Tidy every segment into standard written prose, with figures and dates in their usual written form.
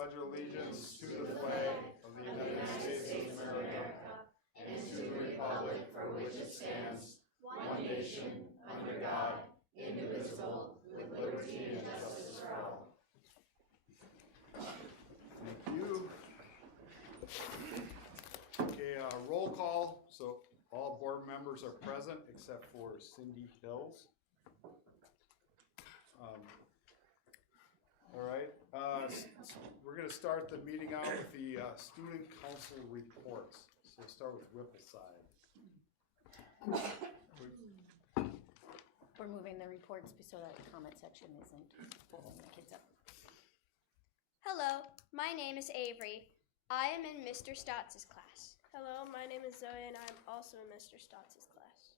pledge allegiance to the flag of the United States of America and to the republic for which it stands, one nation, under God, indivisible, with liberty and justice for all. Thank you. Okay, roll call. So all board members are present except for Cindy Hills. All right, we're going to start the meeting out with the student council reports. So we'll start with Rippleside. We're moving the reports so that the comment section isn't pulling the kids up. Hello, my name is Avery. I am in Mr. Stotts' class. Hello, my name is Zoe and I'm also in Mr. Stotts' class.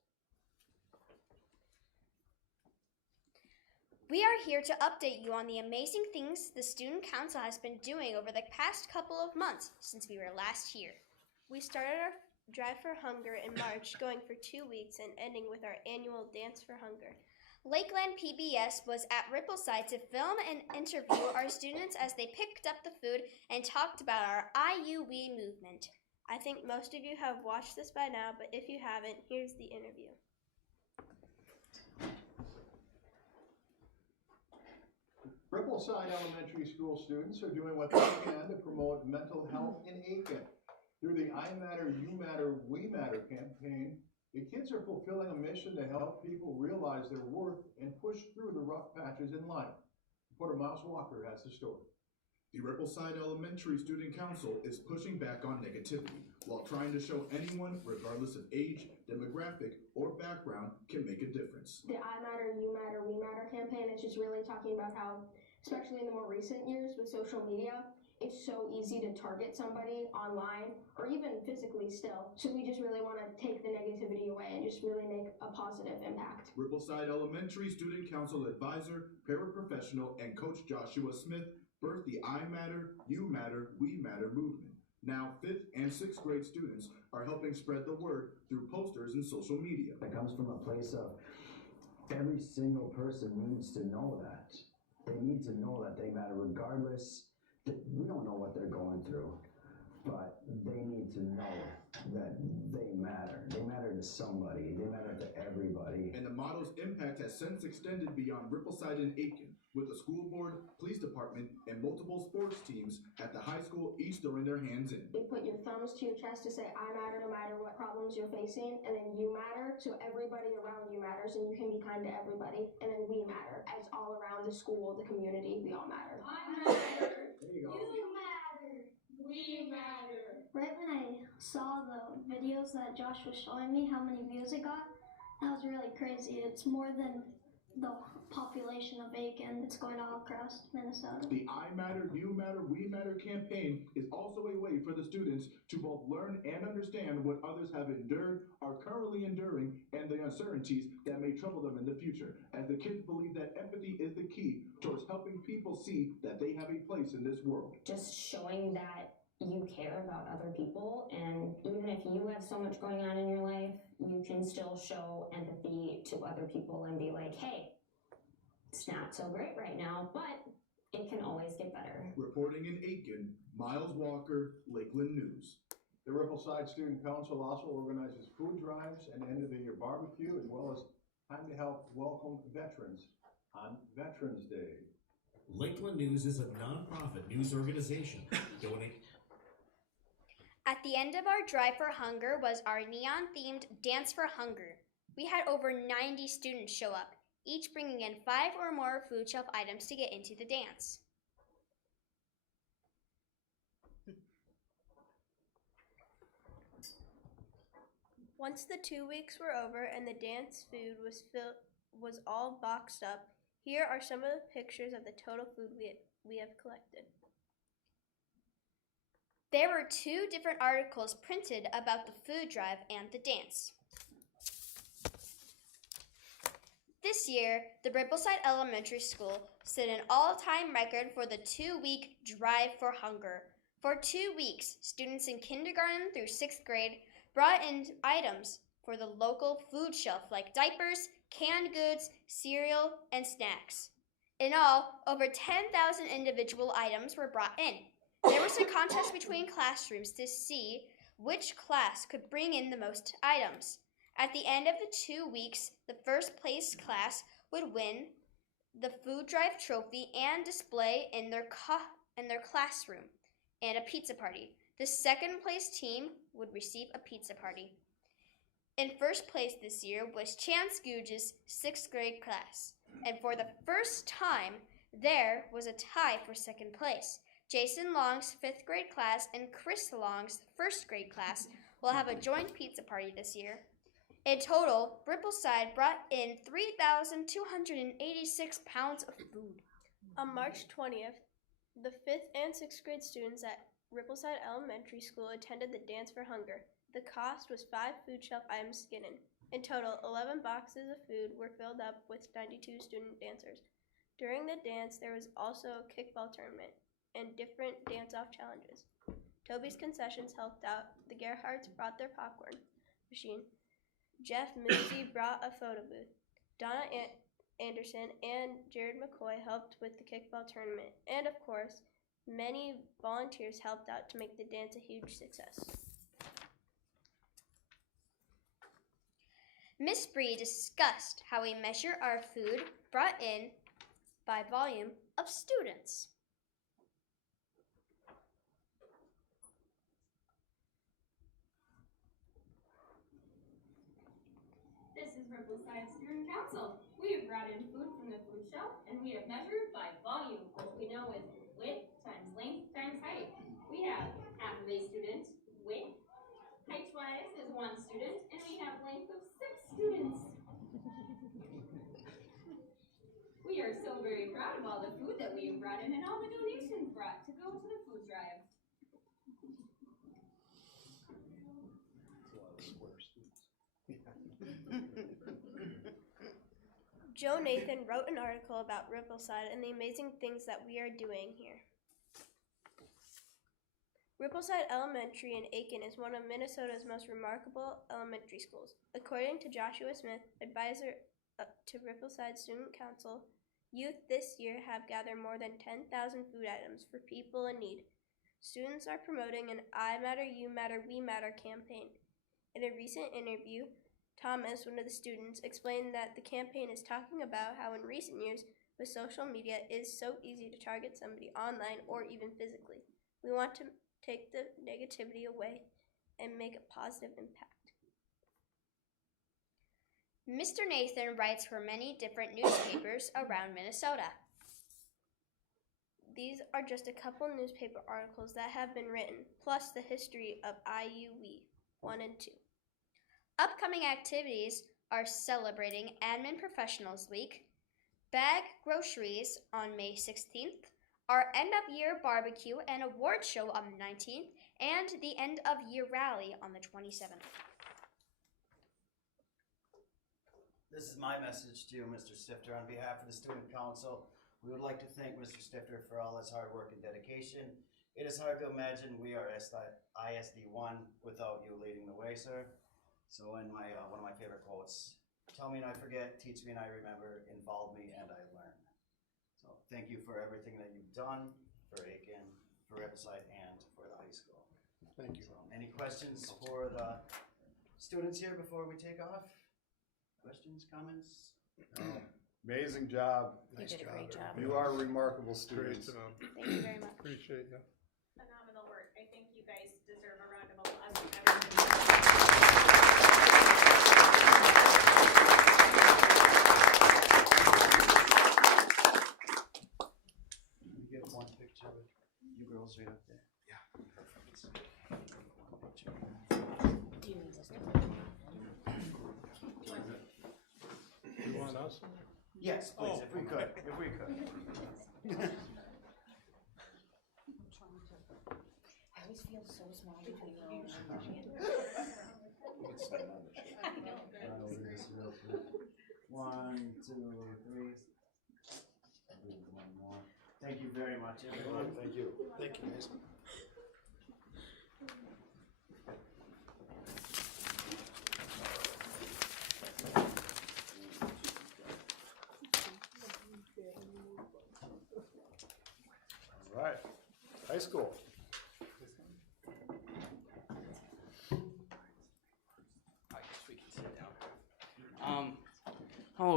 We are here to update you on the amazing things the Student Council has been doing over the past couple of months since we were last here. We started our Drive for Hunger in March, going for 2 weeks and ending with our annual Dance for Hunger. Lakeland PBS was at Rippleside to film and interview our students as they picked up the food and talked about our IUWE movement. I think most of you have watched this by now, but if you haven't, here's the interview. Rippleside Elementary School students are doing what they can to promote mental health in Aiken. Through the I Matter, You Matter, We Matter campaign, the kids are fulfilling a mission to help people realize their worth and push through the rough patches in life. Reporter Miles Walker has the story. The Rippleside Elementary Student Council is pushing back on negativity while trying to show anyone, regardless of age, demographic, or background, can make a difference. The I Matter, You Matter, We Matter campaign is just really talking about how, especially in the more recent years with social media, it's so easy to target somebody online or even physically still. So we just really want to take the negativity away and just really make a positive impact. Rippleside Elementary Student Council Advisor, paraprofessional, and Coach Joshua Smith birthed the I Matter, You Matter, We Matter movement. Now, 5th and 6th grade students are helping spread the word through posters and social media. It comes from a place of every single person needs to know that. They need to know that they matter regardless. We don't know what they're going through, but they need to know that they matter. They matter to somebody. They matter to everybody. And the motto's impact has since extended beyond Rippleside and Aiken, with the school board, police department, and multiple sports teams at the high school each throwing their hands in. You put your thumbs to your chest to say, I matter no matter what problems you're facing, and then you matter, so everybody around you matters, and you can be kind to everybody, and then we matter, as all around the school, the community, we all matter. I matter. There you go. You matter. We matter. Right when I saw the videos that Josh was showing me, how many views it got, that was really crazy. It's more than the population of Aiken. It's going all across Minnesota. The I Matter, You Matter, We Matter campaign is also a way for the students to both learn and understand what others have endured, are currently enduring, and the uncertainties that may trouble them in the future, as the kids believe that empathy is the key towards helping people see that they have a place in this world. Just showing that you care about other people, and even if you have so much going on in your life, you can still show empathy to other people and be like, hey, it's not so great right now, but it can always get better. Reporting in Aiken, Miles Walker, Lakeland News. The Rippleside Student Council also organizes food drives and end-of-the-year barbecue, as well as time to help welcome veterans on Veterans Day. Lakeland News is a nonprofit news organization. Donate. At the end of our Drive for Hunger was our neon-themed Dance for Hunger. We had over 90 students show up, each bringing in 5 or more food shelf items to get into the dance. Once the 2 weeks were over and the dance food was all boxed up, here are some of the pictures of the total food we have collected. There were 2 different articles printed about the food drive and the dance. This year, the Rippleside Elementary School set an all-time record for the 2-week Drive for Hunger. For 2 weeks, students in kindergarten through 6th grade brought in items for the local food shelf like diapers, canned goods, cereal, and snacks. In all, over 10,000 individual items were brought in. There was a contest between classrooms to see which class could bring in the most items. At the end of the 2 weeks, the first place class would win the food drive trophy and display in their classroom and a pizza party. The second place team would receive a pizza party. In first place this year was Chance Googe's 6th grade class, and for the first time, there was a tie for second place. Jason Long's 5th grade class and Chris Long's 1st grade class will have a joint pizza party this year. In total, Rippleside brought in 3,286 pounds of food. On March 20th, the 5th and 6th grade students at Rippleside Elementary School attended the Dance for Hunger. The cost was 5 food shelf items skinned. In total, 11 boxes of food were filled up with 92 student dancers. During the dance, there was also a kickball tournament and different dance-off challenges. Toby's Concessions helped out. The Gerhardts brought their popcorn machine. Jeff Moosey brought a photo booth. Donna Anderson and Jared McCoy helped with the kickball tournament. And of course, many volunteers helped out to make the dance a huge success. Miss Bree discussed how we measure our food brought in by volume of students. This is Rippleside Student Council. We have brought in food from the food shelf, and we have measured by volume, which we know is width times length times height. We have half of a student width, height-wise is 1 student, and we have length of 6 students. We are so very proud of all the food that we have brought in and all the donations brought to go to the food drive. Joe Nathan wrote an article about Rippleside and the amazing things that we are doing here. Rippleside Elementary in Aiken is one of Minnesota's most remarkable elementary schools. According to Joshua Smith, advisor to Rippleside Student Council, youth this year have gathered more than 10,000 food items for people in need. Students are promoting an I Matter, You Matter, We Matter campaign. In a recent interview, Thomas, one of the students, explained that the campaign is talking about how in recent years, with social media, it is so easy to target somebody online or even physically. We want to take the negativity away and make a positive impact. Mr. Nathan writes for many different newspapers around Minnesota. These are just a couple newspaper articles that have been written, plus the history of IUW 1 and 2. Upcoming activities are celebrating Admin Professionals Week, Bag Groceries on May 16th, our end-of-year barbecue and award show on the 19th, and the end-of-year rally on the 27th. This is my message to you, Mr. Stifter. On behalf of the Student Council, we would like to thank Mr. Stifter for all his hard work and dedication. It is hard to imagine we are ISD1 without you leading the way, sir. So in my one of my favorite quotes, tell me and I forget, teach me and I remember, involve me and I learn. So thank you for everything that you've done for Aiken, for Rippleside, and for the high school. Thank you. So, any questions for the students here before we take off? Questions, comments? Amazing job. You did a great job. You are remarkable students. Thank you very much. Appreciate you. Phenomenal work. I think you guys deserve a round of applause. You get one picture with you girls right up there. Yeah, perfect. One picture. Do you need this to You want us? Yes, please, if we could, if we could. I always feel so small between your own I'll do this real quick. 1, 2, 3. I'll do one more. Thank you very much, everyone. Thank you. Thank you, Mason. All right, high school.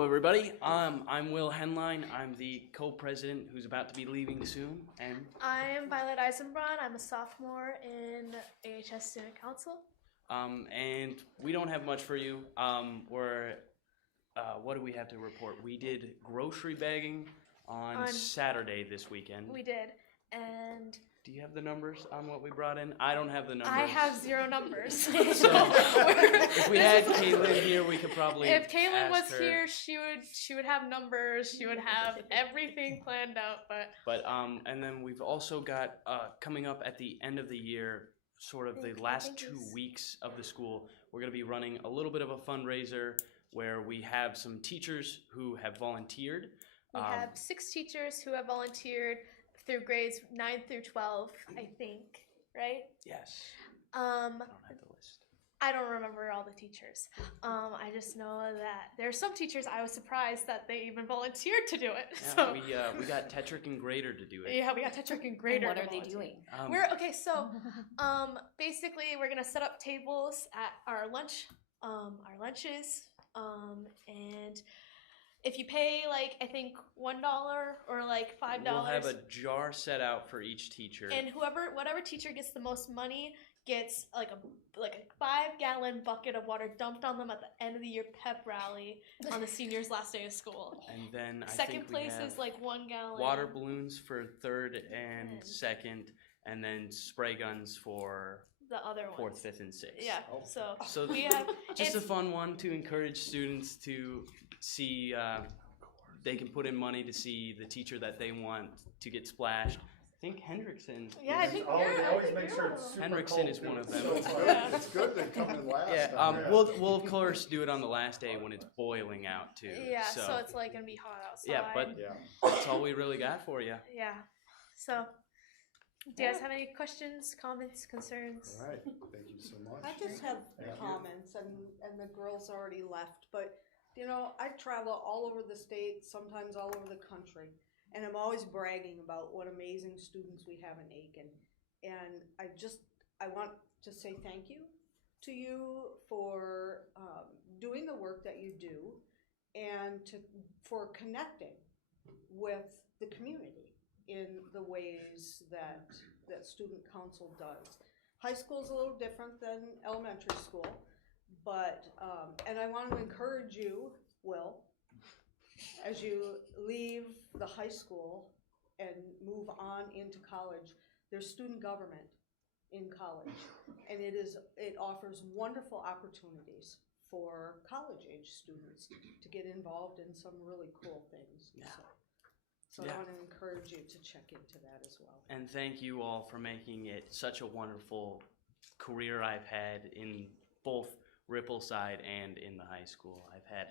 everybody. I'm Will Henline. I'm the co-president who's about to be leaving soon. And I'm Violet Eisenbrun. I'm a sophomore in AHS Student Council. And we don't have much for you. What do we have to report? We did grocery bagging on Saturday this weekend. We did. And do you have the numbers on what we brought in? I don't have the numbers. I have 0 numbers. So if we had Caitlin here, we could probably. If Caitlin was her. here, she would have numbers. She would have everything planned out. But and then we've also got coming up at the end of the year, sort of the last 2 weeks of the school, we're going to be running a little bit of a fundraiser where we have some teachers who have volunteered. We have 6 teachers who have volunteered through grades 9 through 12, I think, right? Yes. I don't have the list. I don't remember all the teachers. I just know that there are some teachers I was surprised that they even volunteered to do it. Yeah, So we got Tetrick and Grader to do it. yeah, we got Tetrick and Grader. What to are they volunteer. doing? Basically we're gonna set up tables at our lunches, and if you pay like I think $1 or like $5, We'll have a jar set out for each teacher. and whatever teacher gets the most money gets like a 5-gallon bucket of water dumped on them at the end of the year pep rally on the seniors' last day of school. And then I Second think we place have is like 1 gallon. water balloons for third and second, and then spray guns for The other fourth, ones. fifth, and sixth. Yeah. So So we have just a it's- fun one to encourage students to see. They can put in money to see the teacher that they want to get splashed. I think Hendrickson. Yeah, I think Always, you're. always make sure it's super Hendrickson cold, is too. one of them. So it's good, it's good they come in last. Yeah, on that. we'll of course do it on the last day when it's boiling out too. Yeah, so it's like gonna be hot outside. yeah, but that's all we really got for you. Yeah. So, do you guys have any questions, comments, concerns? All right, thank you so much. I just have Thank you. comments, and the girls already left, but you know, I travel all over the state, sometimes all over the country, and I'm always bragging about what amazing students we have in Aiken. And I want to say thank you to you for doing the work that you do, and for connecting with the community in the ways that student council does. High school is a little different than elementary school, but and I want to encourage you, Will, as you leave the high school and move on into college. There's student government in college, and it offers wonderful opportunities for college age students to get involved in some really cool things. Yeah. So I want to encourage you to check into that as well. And thank you all for making it such a wonderful career I've had in both Rippleside and in the high school. I've had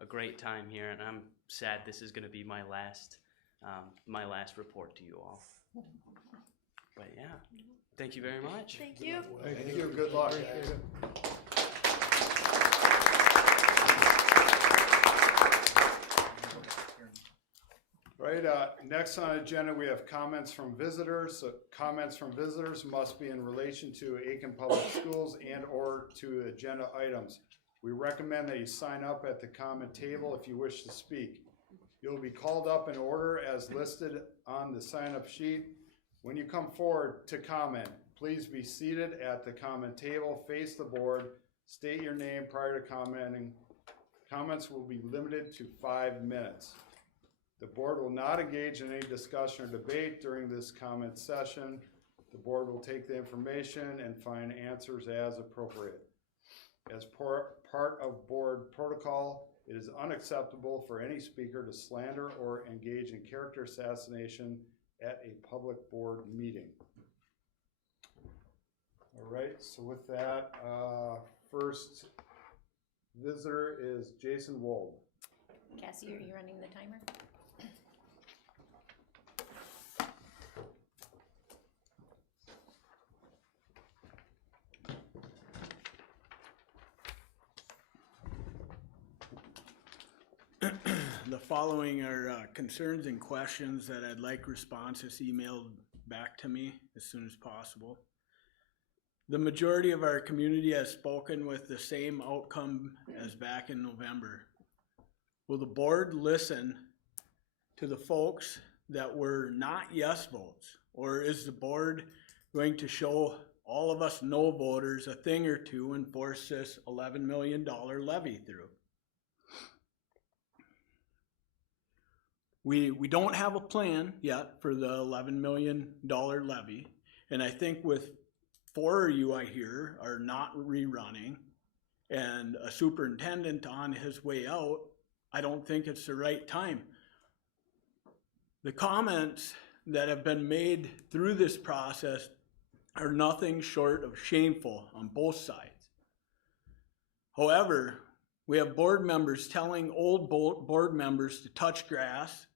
a great time here, and I'm sad this is going to be my last report to you all. But yeah, thank you very much. Thank you. Thank you, good luck. Right, next on the agenda, we have comments from visitors. So comments from visitors must be in relation to Aiken Public Schools and or to agenda items. We recommend that you sign up at the comment table if you wish to speak. You'll be called up in order as listed on the sign-up sheet. When you come forward to comment, please be seated at the comment table, face the board, state your name prior to commenting. Comments will be limited to 5 minutes. The board will not engage in any discussion or debate during this comment session. The board will take the information and find answers as appropriate. As part of board protocol, it is unacceptable for any speaker to slander or engage in character assassination at a public board meeting. All right, so with that, first visitor is Jason Wold. Cassie, are you running the timer? The following are concerns and questions that I'd like responses emailed back to me as soon as possible. The majority of our community has spoken with the same outcome as back in November. will the board listen to the folks that were not yes votes? Or is the board going to show all of us no voters a thing or two and force this $11 million levy through? We don't have a plan yet for the $11 million levy. And I think with 4 of you I hear are not rerunning and a superintendent on his way out, I don't think it's the right time. The comments that have been made through this process are nothing short of shameful on both sides. However, we have board members telling old board members to touch grass.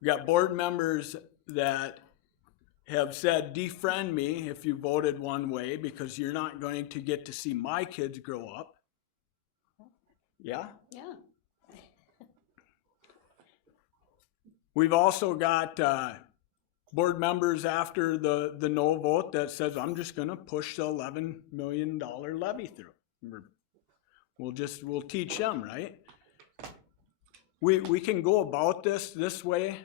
We got board members that have said, defriend me if you voted one way because you're not going to get to see my kids grow up. Yeah? Yeah. We've also got board members after the no vote that says, I'm just gonna push the $11 million levy through. We'll teach them, right? We can go about this way.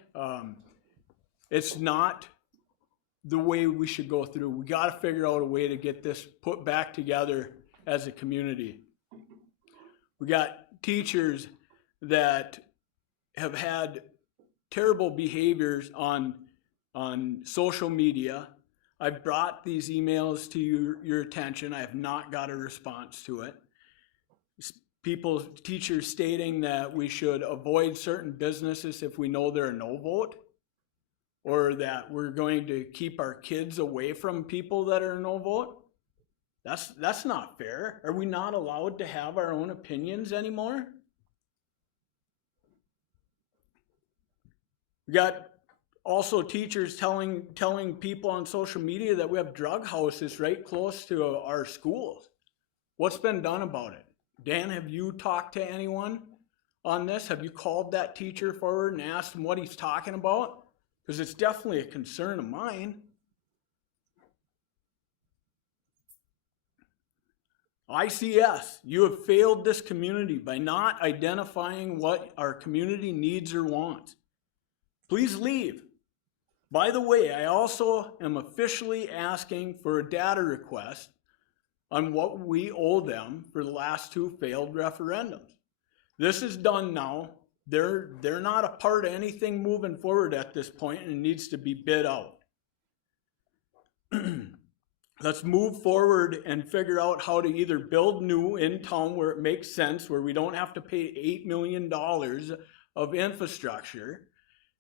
It's not the way we should go through. We gotta figure out a way to get this put back together as a community. We got teachers that have had terrible behaviors on social media. I've brought these emails to your attention. I have not got a response to it. Teachers stating that we should avoid certain businesses if we know they're a no vote, or that we're going to keep our kids away from people that are a no vote. That's not fair. Are we not allowed to have our own opinions anymore? We got also teachers telling people on social media that we have drug houses right close to our schools. What's been done about it? Dan, have you talked to anyone on this? Have you called that teacher forward and asked him what he's talking about? Because it's definitely a concern of mine. ICS, you have failed this community by not identifying what our community needs or wants. Please leave. By the way, I also am officially asking for a data request on what we owe them for the last 2 failed referendums. This is done now. They're not a part of anything moving forward at this point, and it needs to be bid out. Let's move forward and figure out how to either build new in town where it makes sense, where we don't have to pay $8 million of infrastructure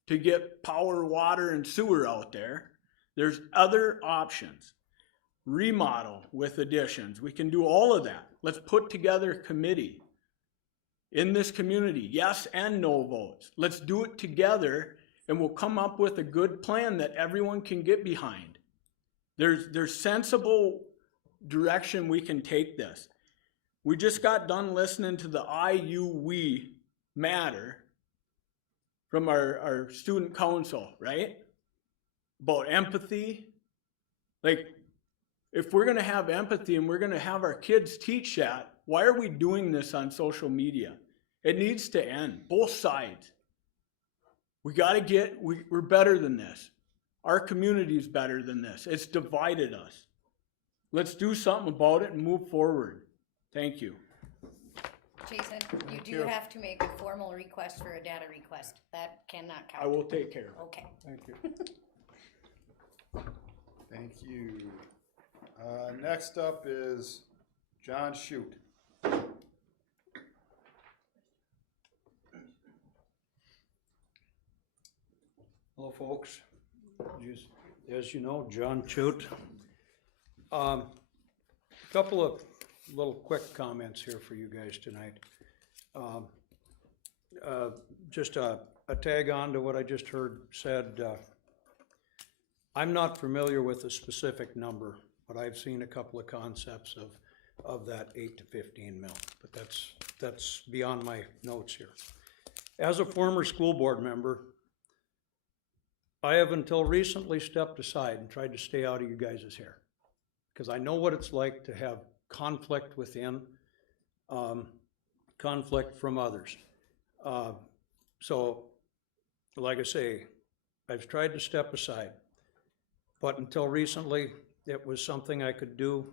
to get power, water, and sewer out there. There's other options. Remodel with additions. We can do all of that. Let's put together a committee in this community, yes and no votes. Let's do it together and we'll come up with a good plan that everyone can get behind. There's sensible direction we can take this. We just got done listening to the We Matter from our student council, right? About empathy. Like, if we're gonna have empathy and we're gonna have our kids teach that, why are we doing this on social media? It needs to end, both sides. We're better than this. Our community is better than this. It's divided us. Let's do something about it and move forward. Thank you. Jason, you do have to make a formal request for a data request. That cannot count. I will take care of it. Okay. Thank you. Thank you. Next up is John Shute. Hello, folks. As you know, John Shute. Couple of little quick comments here for you guys tonight. Just a tag on to what I just heard said. I'm not familiar with a specific number, but I've seen a couple of concepts of that 8 to 15 mil, but that's beyond my notes here. As a former school board member, I have until recently stepped aside and tried to stay out of you guys' hair, because I know what it's like to have conflict within. conflict from others. So, like I say, I've tried to step aside, but until recently, it was something I could do.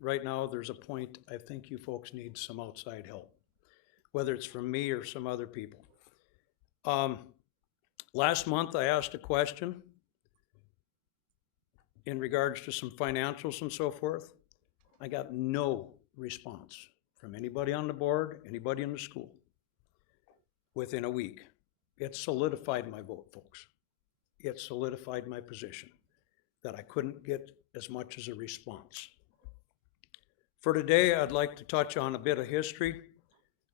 Right now, there's a point I think you folks need some outside help, whether it's from me or some other people. Last month, I asked a question in regards to some financials and so forth. I got no response from anybody on the board, anybody in the school within a week. It solidified my vote, folks. It solidified my position that I couldn't get as much as a response. For today, I'd like to touch on a bit of history,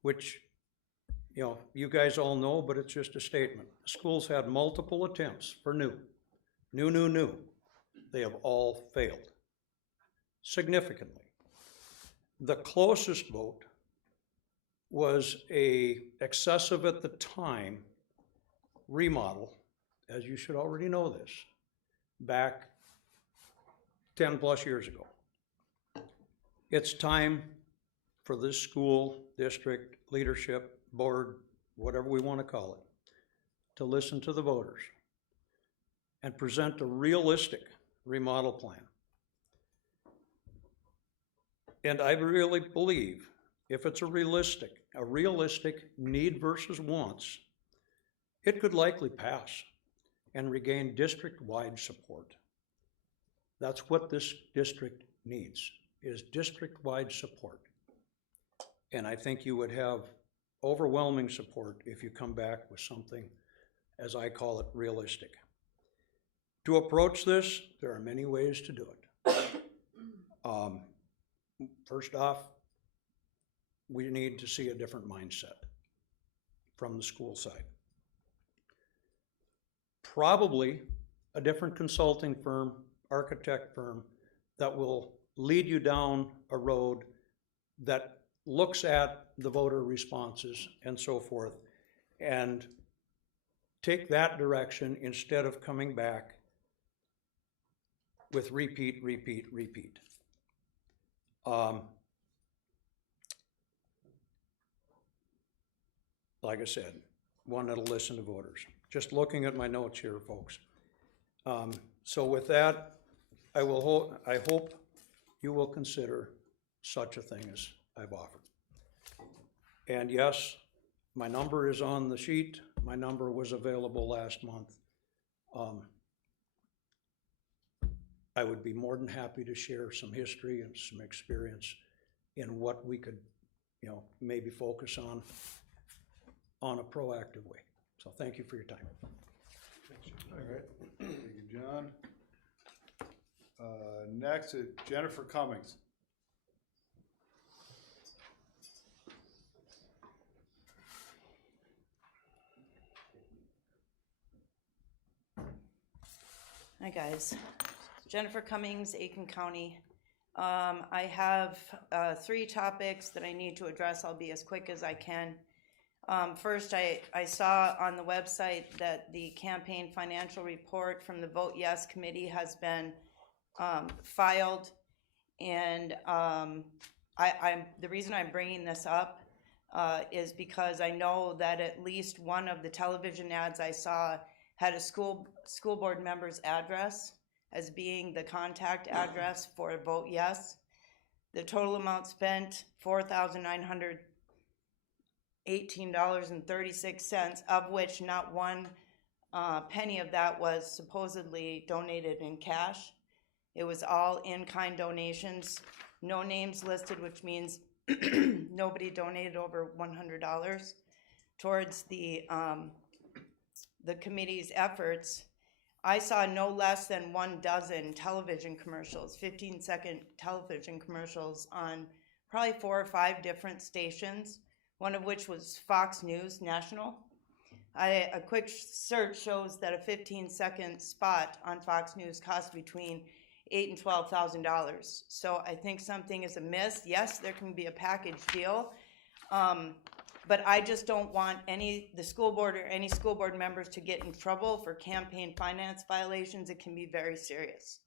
which, you know, you guys all know, but it's just a statement. The school's had multiple attempts for new. They have all failed significantly. The closest vote was a excessive at the time remodel, as you should already know this, back 10 plus years ago. It's time for this school, district, leadership, board, whatever we want to call it, to listen to the voters and present a realistic remodel plan. And I really believe if it's a realistic need versus wants, it could likely pass and regain district-wide support. That's what this district needs, is district-wide support. And I think you would have overwhelming support if you come back with something, as I call it, realistic. To approach this, there are many ways to do it. First off, we need to see a different mindset from the school side. Probably a different consulting firm, architect firm, that will lead you down a road that looks at the voter responses and so forth, and take that direction instead of coming back with repeat. Like I said, one that'll listen to voters. Just looking at my notes here, folks. So with that, I hope you will consider such a thing as I've offered. And yes, my number is on the sheet. My number was available last month. I would be more than happy to share some history and some experience in what we could, you know, maybe focus on a proactive way. So thank you for your time. All right, thank you, John. Next is Jennifer Cummings. Hi guys, Jennifer Cummings, Aiken County. I have 3 topics that I need to address. I'll be as quick as I can. First, I saw on the website that the campaign financial report from the Vote Yes committee has been filed, and the reason I'm bringing this up is because I know that at least one of the television ads I saw had a school board member's address as being the contact address for Vote Yes. The total amount spent, $4,918.36, of which not one penny of that was supposedly donated in cash. It was all in-kind donations, no names listed, which means nobody donated over $100 towards the committee's efforts. I saw no less than 12 television commercials, 15-second television commercials on probably 4 or 5 different stations, one of which was Fox News National. A quick search shows that a 15-second spot on Fox News costs between $8,000 and $12,000. So I think something is amiss. Yes, there can be a package deal, but I just don't want the school board or any school board members to get in trouble for campaign finance violations. It can be very serious.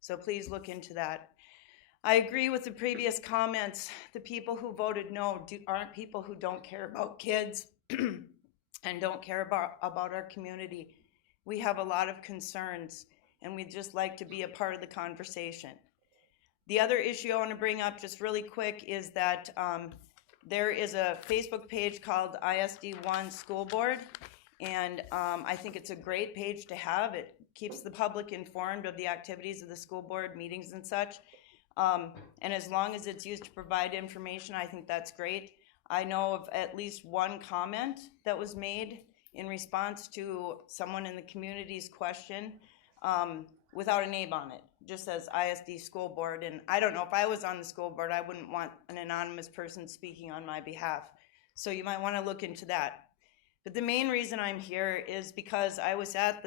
So please look into that. I agree with the previous comments. The people who voted no aren't people who don't care about kids and don't care about our community. We have a lot of concerns, and we'd just like to be a part of the conversation. The other issue I want to bring up just really quick is that there is a Facebook page called ISD1 School Board, and I think it's a great page to have. It keeps the public informed of the activities of the school board meetings and such. And as long as it's used to provide information, I think that's great. I know of at least one comment that was made in response to someone in the community's question without a name on it. Just says ISD School Board, and I don't know, if I was on the school board, I wouldn't want an anonymous person speaking on my behalf. So you might want to look into that. But the main reason I'm here is because I was at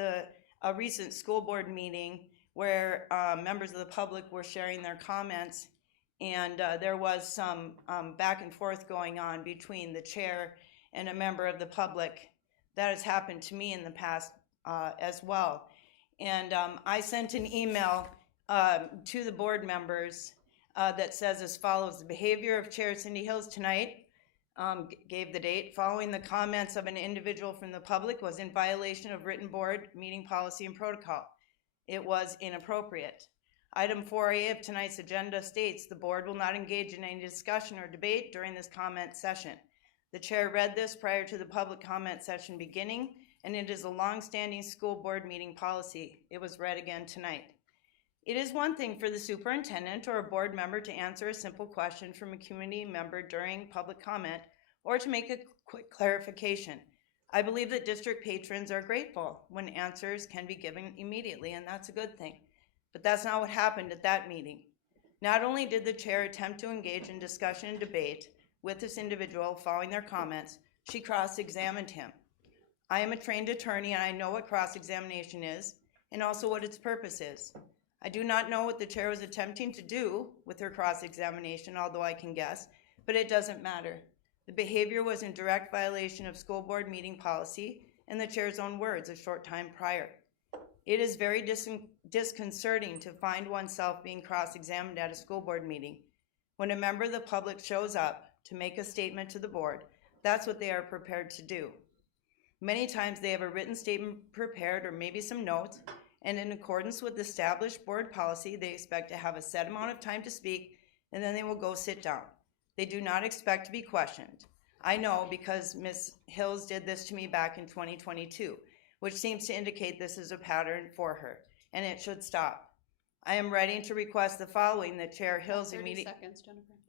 a recent school board meeting where members of the public were sharing their comments, and there was some back and forth going on between the chair and a member of the public. That has happened to me in the past as well. And I sent an email to the board members that says as follows: the behavior of Chair Cindy Hills tonight, gave the date, following the comments of an individual from the public, was in violation of written board meeting policy and protocol. It was inappropriate. Item 4A of tonight's agenda states the board will not engage in any discussion or debate during this comment session. The chair read this prior to the public comment session beginning, and it is a long-standing school board meeting policy. It was read again tonight. It is one thing for the superintendent or a board member to answer a simple question from a community member during public comment or to make a quick clarification. I believe that district patrons are grateful when answers can be given immediately, and that's a good thing. But that's not what happened at that meeting. Not only did the chair attempt to engage in discussion and debate with this individual following their comments, she cross-examined him. I am a trained attorney, and I know what cross-examination is and also what its purpose is. I do not know what the chair was attempting to do with her cross-examination, although I can guess, but it doesn't matter. The behavior was in direct violation of school board meeting policy and the chair's own words a short time prior. It is very disconcerting to find oneself being cross-examined at a school board meeting. When a member of the public shows up to make a statement to the board, that's what they are prepared to do. Many times they have a written statement prepared or maybe some notes, and in accordance with established board policy, they expect to have a set amount of time to speak, and then they will go sit down. They do not expect to be questioned. I know because Ms. Hills did this to me back in 2022, which seems to indicate this is a pattern for her, and it should stop. I am ready to request the following: that Chair Hills immediately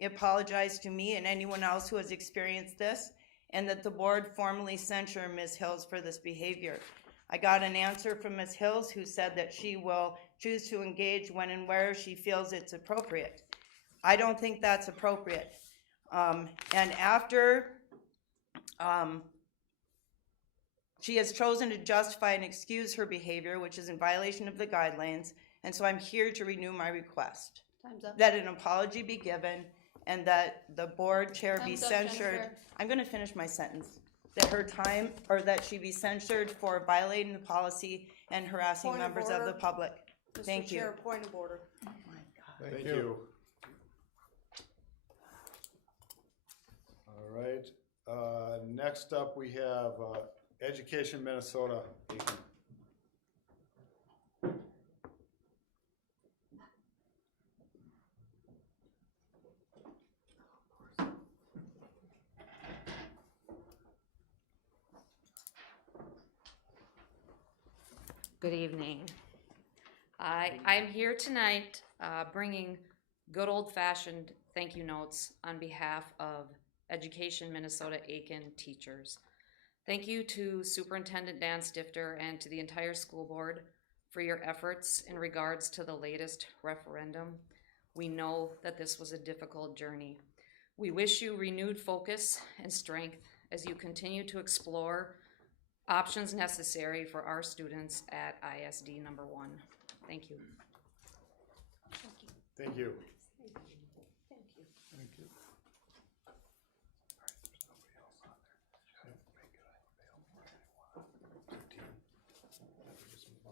apologize to me and anyone else who has experienced this, and that the board formally censure Ms. Hills for this behavior. I got an answer from Ms. Hills who said that she will choose to engage when and where she feels it's appropriate. I don't think that's appropriate. And after she has chosen to justify and excuse her behavior, which is in violation of the guidelines, and so I'm here to renew my request. Time's up. That an apology be given and that the board chair be Time's up, censured. Jennifer. I'm going to finish my sentence. That her time, or that she be censured for violating the policy and harassing Point of members of the order. public. Thank Mr. you. Chair, point of order. Thank you. All right, next up we have Education Minnesota. Good evening. I'm here tonight bringing good old-fashioned thank you notes on behalf of Education Minnesota Aiken teachers. Thank you to Superintendent Dan Stifter and to the entire school board for your efforts in regards to the latest referendum. We know that this was a difficult journey. We wish you renewed focus and strength as you continue to explore options necessary for our students at ISD number 1. Thank you. Thank you.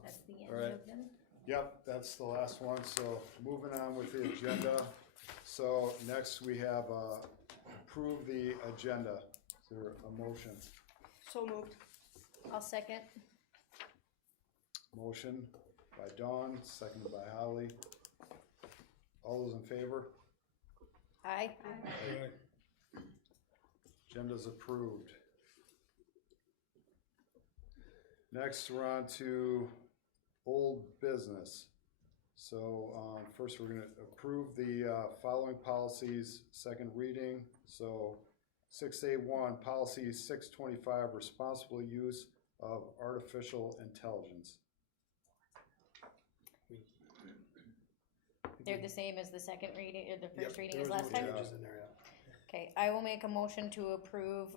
That's the All end right. of them. Yep, that's the last one, so moving on with the agenda. So next we have, approve the agenda. Is there a motion? So moved. I'll second. Motion by Dawn, seconded by Holly. All those in favor? Aye. Agenda's approved. Next, we're on to old business. So first, we're going to approve the following policies, second reading. So 6A1, policy 625, responsible use of artificial intelligence. They're the same as the second reading, or the first reading There as was last no time? changes in there, yeah. Okay, I will make a motion to approve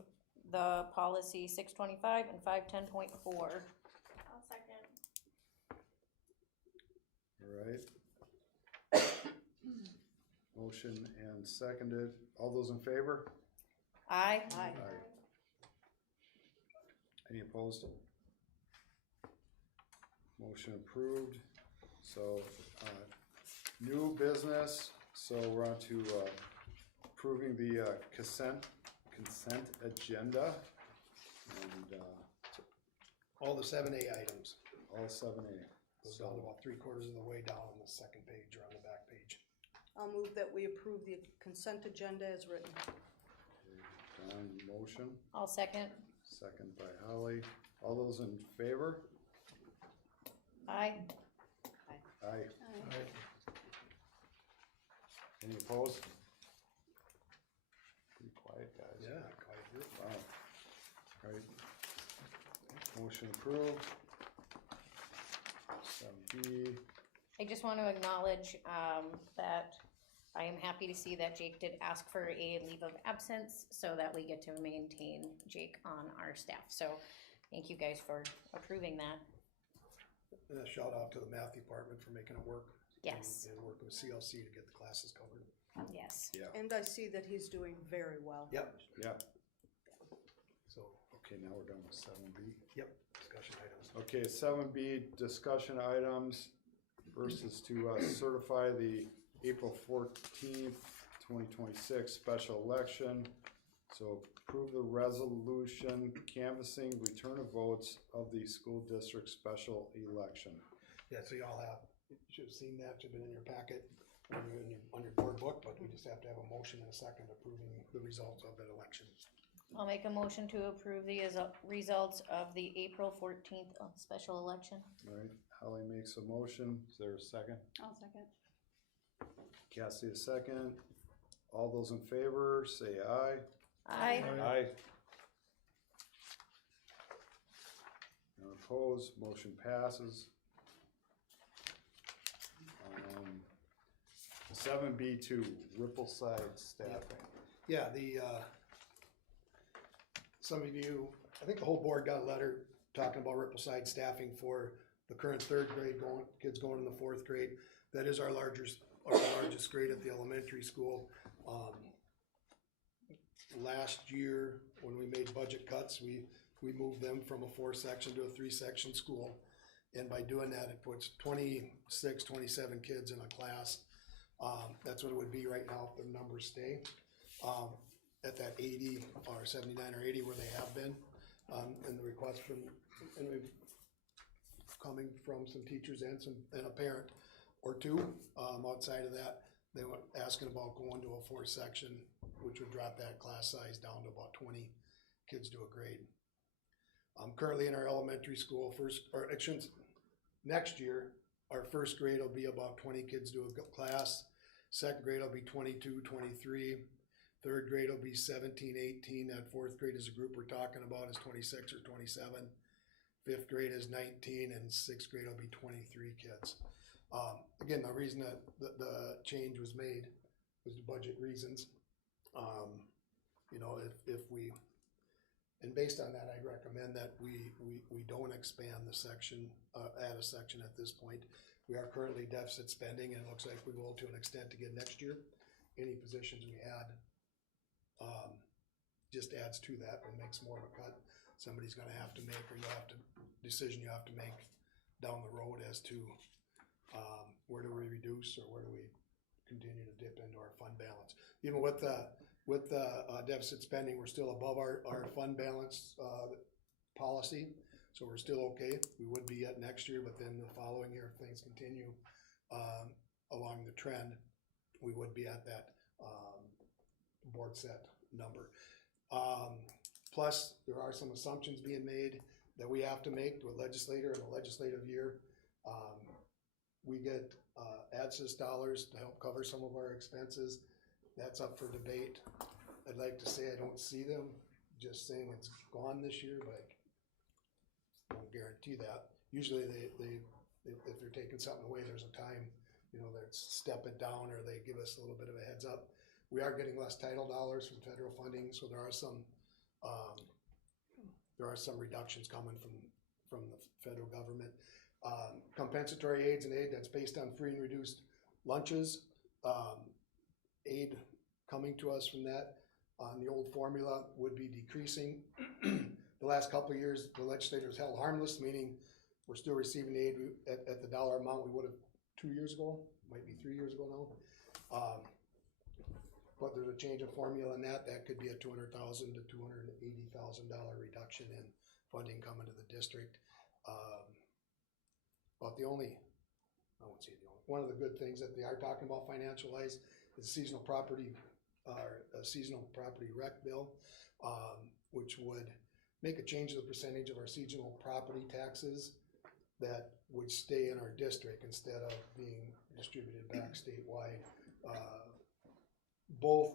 the policy 625 and 510.4. I'll second. All right. Motion and seconded. All those in favor? Aye. Aye. Any opposed? Motion approved. So, new business, so we're on to approving the consent agenda. And All the 7A items. all 7A. Goes down about 3/4 of the way down on the second page or on the back page. I'll move that we approve the consent agenda as written. Don, motion, I'll second. second by Holly. All those in favor? Aye. Aye. Any opposed? Pretty quiet, guys. Yeah, quiet group. Wow. All right. Motion approved. 7B. I just want to acknowledge that I am happy to see that Jake did ask for a leave of absence so that we get to maintain Jake on our staff. So thank you guys for approving that. And a shout out to the math department for making it work. Yes. And working with CLC to get the classes covered. Yes. Yeah. And I see that he's doing very well. Yep. Yeah. So, Okay, now we're done with 7B. yep, discussion items. Okay, 7B, discussion items versus to certify the April 14th, 2026 special election. So approve the resolution canvassing return of votes of the school district special election. Yeah, so y'all have, you should have seen that, should have been in your packet, on your board book, but we just have to have a motion and a second approving the results of that election. I'll make a motion to approve the results of the April 14th special election. All right, Holly makes a motion. Is there a second? I'll second. Cassie a second. All those in favor, say aye. Aye. Aye. None opposed, motion passes. 7B2, Rippleside staffing. Yeah, some of you, I think the whole board got a letter talking about Rippleside staffing for the current third grade kids going in the fourth grade. That is our largest grade at the elementary school. Last year, when we made budget cuts, we moved them from a 4-section to a 3-section school. And by doing that, it puts 26, 27 kids in a class. That's what it would be right now if the numbers stay at that 80 or 79 or 80 where they have been. And the request and we've coming from some teachers and a parent or two. Outside of that, they were asking about going to a 4-section, which would drop that class size down to about 20 kids to a grade. Currently in our elementary school, next year, our first grade will be about 20 kids to a class. Second grade will be 22, 23. Third grade will be 17, 18. That fourth grade is a group we're talking about is 26 or 27. Fifth grade is 19, and sixth grade will be 23 kids. Again, the reason that the change was made was the budget reasons. And based on that, I'd recommend that we don't expand the section, add a section at this point. We are currently deficit spending, and it looks like we will to an extent again next year. Any positions we add just adds to that and makes more of a cut somebody's going to have to make, or decision you have to make down the road as to Where do we reduce or where do we continue to dip into our fund balance? Even with the deficit spending, we're still above our fund balance policy, so we're still okay. We would be at next year, but then the following year, if things continue along the trend, we would be at that board set number. Plus, there are some assumptions being made that we have to make to a legislator in a legislative year. We get ADSIS dollars to help cover some of our expenses. That's up for debate. I'd like to say I don't see them, just saying it's gone this year, but I won't guarantee that. Usually if they're taking something away, there's a time, they step it down or they give us a little bit of a heads up. We are getting less title dollars from federal funding, so there are some reductions coming from the federal government. Compensatory aids and aid that's based on free and reduced lunches. Aid coming to us from that on the old formula would be decreasing. The last couple of years, the legislators held harmless, meaning we're still receiving aid at the dollar amount we would have 2 years ago, might be 3 years ago now. But there's a change in formula in that. That could be a $200,000 to $280,000 reduction in funding coming to the district. But one of the good things that they are talking about financial-wise is seasonal property rec bill, which would make a change to the percentage of our seasonal property taxes that would stay in our district instead of being distributed back statewide. Both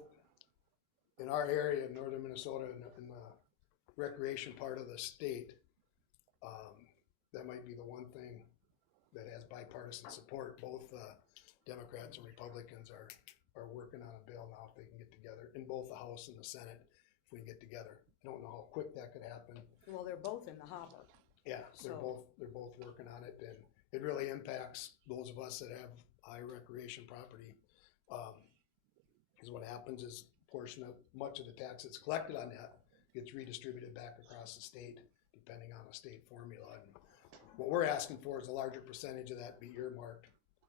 in our area in northern Minnesota and in the recreation part of the state, that might be the one thing that has bipartisan support. Both Democrats and Republicans are working on a bill now if they can get together in both the House and the Senate. If we can get together, I don't know how quick that could happen. Well, they're both in the hopper. Yeah, they're both working on it, and it really impacts those of us that have high recreation property. Because what happens is much of the tax that's collected on that gets redistributed back across the state, depending on a state formula. And what we're asking for is a larger percentage of that be earmarked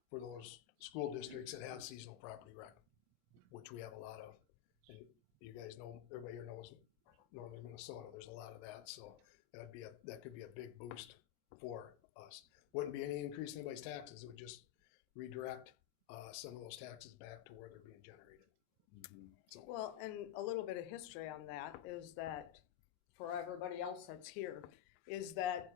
for those school districts that have seasonal property rec, which we have a lot of. And you guys know, everybody here knows northern Minnesota, there's a lot of that. So that could be a big boost for us. Wouldn't be any increase in anybody's taxes. It would just redirect some of those taxes back to where they're being generated. So. Well, and a little bit of history on that is that, for everybody else that's here, is that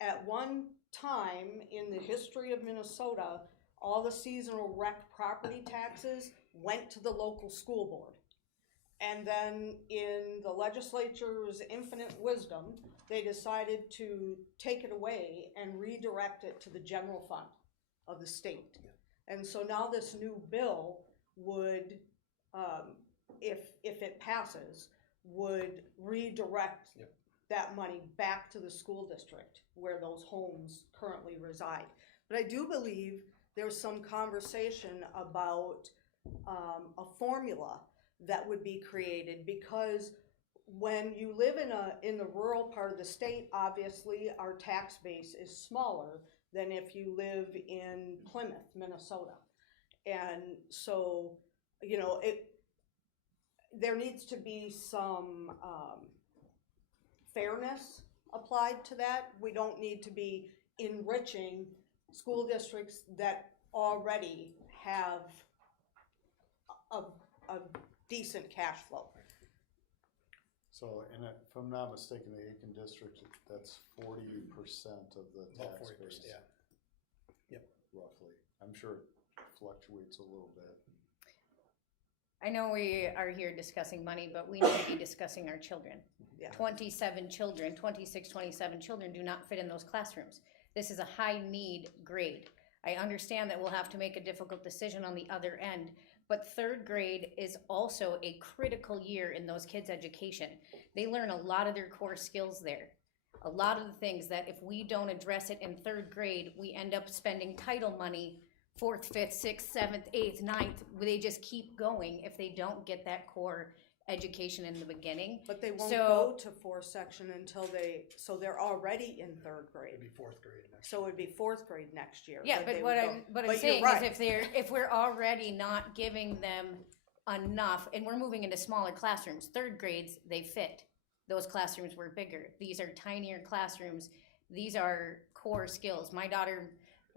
at one time in the history of Minnesota, all the seasonal rec property taxes went to the local school board. And then in the legislature's infinite wisdom, they decided to take it away and redirect it to the general fund of the state. Yeah. And so now this new bill would, if it passes, would redirect that money back to the school district where those homes currently reside. But I do believe there's some conversation about a formula that would be created, because when you live in the rural part of the state, obviously our tax base is smaller than if you live in Plymouth, Minnesota. And so, there needs to be some fairness applied to that. We don't need to be enriching school districts that already have a decent cash flow. So, if I'm not mistaken, the Aiken district, that's 40% of the About tax 40%, base. yeah. Yep. Roughly. I'm sure it fluctuates a little bit. I know we are here discussing money, but we need to be discussing our children. Yeah. 27 children, 27 children do not fit in those classrooms. This is a high need grade. I understand that we'll have to make a difficult decision on the other end, but third grade is also a critical year in those kids' education. They learn a lot of their core skills there. A lot of the things that if we don't address it in third grade, we end up spending title money 4th, 5th, 6th, 7th, 8th, 9th. They just keep going if they don't get that core education in the beginning. But they won't So- go to fourth section until so they're already in third grade. It'd be fourth grade next. So it'd be fourth grade next year. Yeah, that but they what would I'm, go. what I'm But saying you're is right. if we're already not giving them enough, and we're moving into smaller classrooms, third grades, they fit. Those classrooms were bigger. These are tinier classrooms. These are core skills. My daughter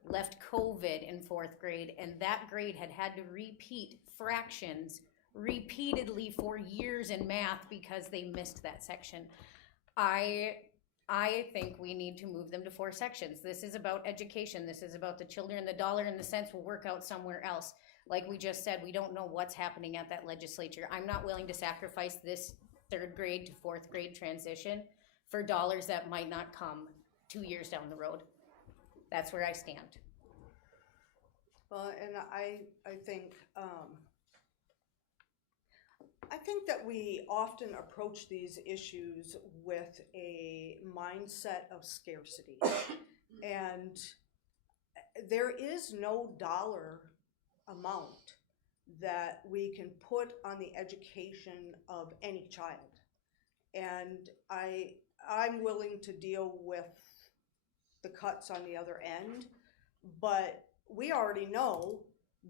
left COVID in fourth grade, and that grade had to repeat fractions repeatedly for years in math because they missed that section. I think we need to move them to 4 sections. This is about education. This is about the children. The dollar and the cents will work out somewhere else. Like we just said, we don't know what's happening at that legislature. I'm not willing to sacrifice this third grade to fourth grade transition for dollars that might not come 2 years down the road. That's where I stand. Well, and I think that we often approach these issues with a mindset of scarcity. And there is no dollar amount that we can put on the education of any child. And I'm willing to deal with the cuts on the other end, but we already know,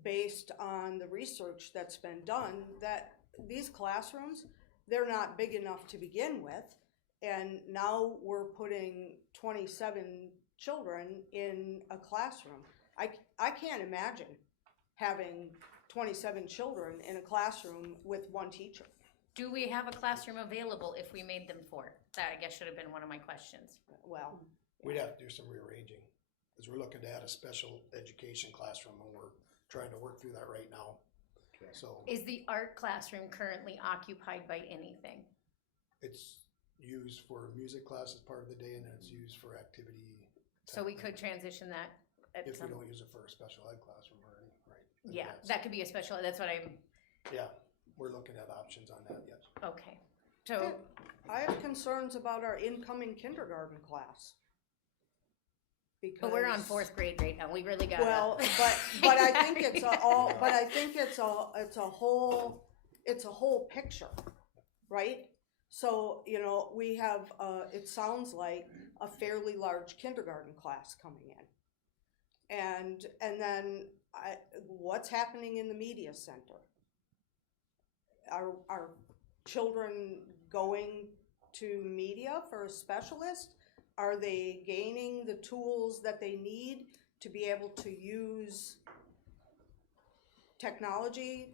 based on the research that's been done, that these classrooms, they're not big enough to begin with, and now we're putting 27 children in a classroom. I can't imagine having 27 children in a classroom with one teacher. Do we have a classroom available if we made them 4? That, I guess, should have been one of my questions. Well, We'd have to do some rearranging, because we're looking to add a special education classroom, and we're trying to work through that right now. So Is the art classroom currently occupied by anything? it's used for music class as part of the day, and then it's used for activity. So we could transition that at If we some. don't use it for a special ed classroom or any, right? Yeah, that could be a special, that's what I'm, Yeah, we're looking at options on that, yes. okay. So, I have concerns about our incoming kindergarten class. but we're on Because- 4th grade right now, we really gotta. Well, but I think it's a whole picture, right? So, you know, we have, it sounds like a fairly large kindergarten class coming in. And then what's happening in the media center? Are children going to media for a specialist? Are they gaining the tools that they need to be able to use technology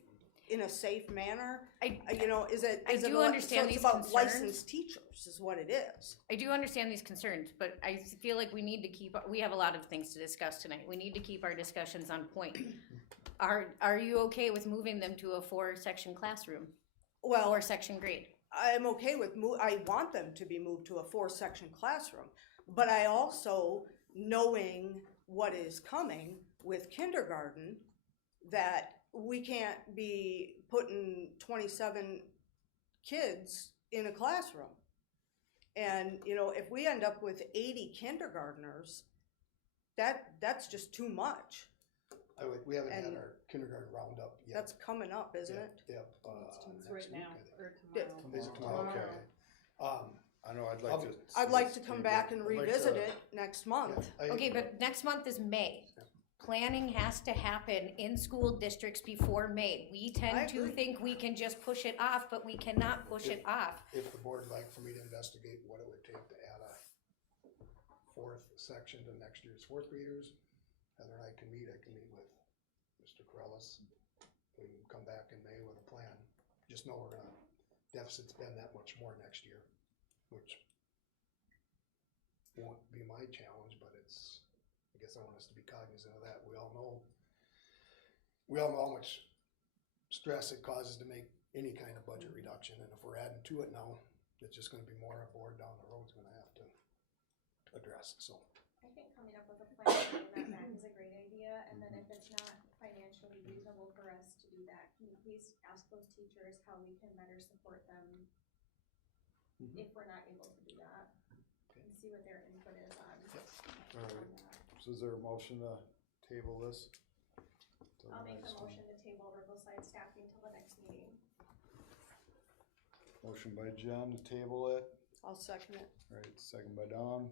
in a safe manner? You know, is it? I do understand so it's these about concerns. licensed teachers is what it is. I do understand these concerns, but I feel like we need to keep, we have a lot of things to discuss tonight. We need to keep our discussions on point. Are you okay with moving them to a 4-section classroom? Well, 4-section grade? I'm okay with I want them to be moved to a 4-section classroom, but I also, knowing what is coming with kindergarten, that we can't be putting 27 kids in a classroom. And, you know, if we end up with 80 kindergartners, that's just too much. We haven't had And our kindergarten roundup yet. That's coming up, isn't it? Yep. It's next right week, now, I or think. tomorrow. Is it tomorrow? Okay. I know, I'd like to come back and I'd like revisit to- it next month. Okay, but next month is May. Planning has to happen in school districts before May. We tend to think we can just push it off, but we cannot push it off. If the board would like for me to investigate what it would take to add a 4th section to next year's 4th graders, Heather and I can meet with Mr. Corellis. We can come back in May with a plan. Just know we're gonna deficit spend that much more next year, which won't be my challenge, but I guess I want us to be cognizant of that. We all know how much stress it causes to make any kind of budget reduction, and if we're adding to it now, it's just gonna be more a board down the road's gonna have to address, so. I think coming up with a plan and bringing that back is a great idea, and then if it's not financially reasonable for us to do that, can you please ask those teachers how we can better support them if we're not able to do that? And see what their input is on All right, that. so is there a motion to table this? till I'll make the next motion to table Rippleside staffing till the next meeting. Motion by Jen to table it. I'll second it. All right, second by Dawn.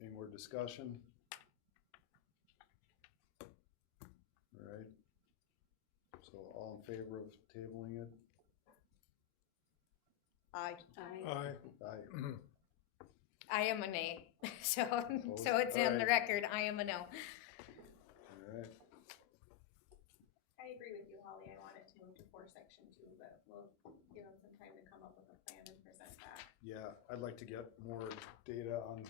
Any more discussion? All right. So all in favor of tabling it? Aye. Aye. I am a nay, so Opposed? so it's in the Alright. record, I am a no. All right. I agree with you, Holly. I want it to move to 4 section 2, but we'll give them some time to come up with a plan and present that. Yeah, I'd like to get more data on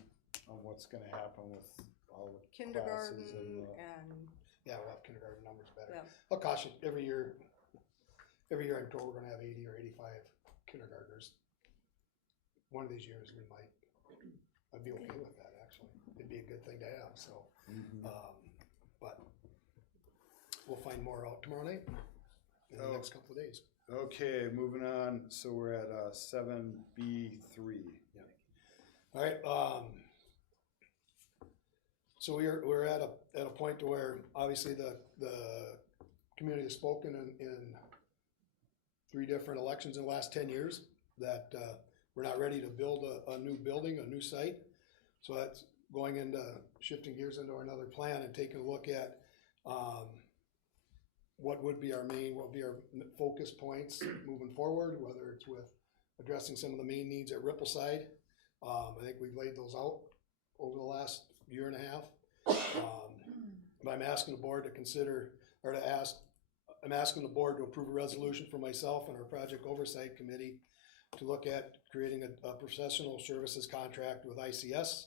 what's gonna happen with all the Kindergarten classes and and, Yeah, we'll have kindergarten numbers better. yeah. I'll caution, every year I'm told we're gonna have 80 or 85 kindergartners. One of these years we might, I'd be okay with that, actually. It'd be a good thing to have, so. But we'll find more out tomorrow night, in the next couple of days. Okay, moving on, so we're at 7B3. All right, so we're at a point to where obviously the community has spoken in 3 different elections in the last 10 years that we're not ready to build a new building, a new site. So that's going into shifting gears into another plan and taking a look at what would be our focus points moving forward, whether it's with addressing some of the main needs at Rippleside. I think we've laid those out over the last year and a half. But I'm asking the board to consider, or to ask, I'm asking the board to approve a resolution for myself and our project oversight committee to look at creating a professional services contract with ICS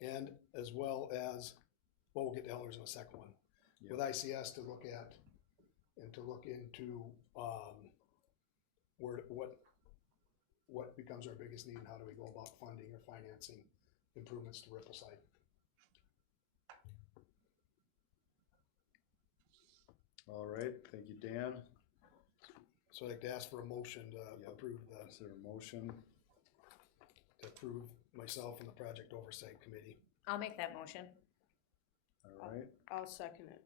and as well as, well, we'll get to Ellers in a second one, with ICS to look at and to look into what becomes our biggest need and how do we go about funding or financing improvements to Rippleside. All right, thank you, Dan. So I'd like to ask for a motion to approve Is there a motion? to approve myself and the project oversight committee. I'll make that motion. All right, I'll second it.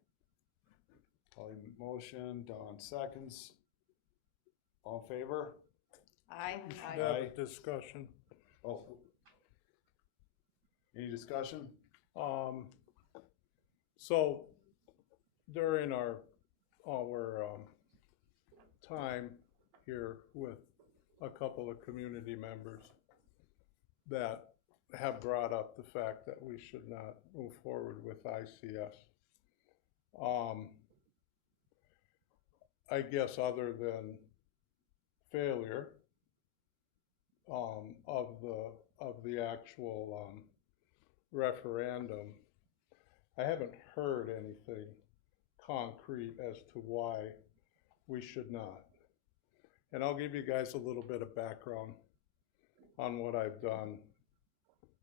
Polly motion, Dawn seconds. All in favor? Aye. Aye. Discussion. Oh. Any discussion? So during our time here with a couple of community members that have brought up the fact that we should not move forward with ICS. I guess other than failure of the actual referendum, I haven't heard anything concrete as to why we should not. And I'll give you guys a little bit of background on what I've done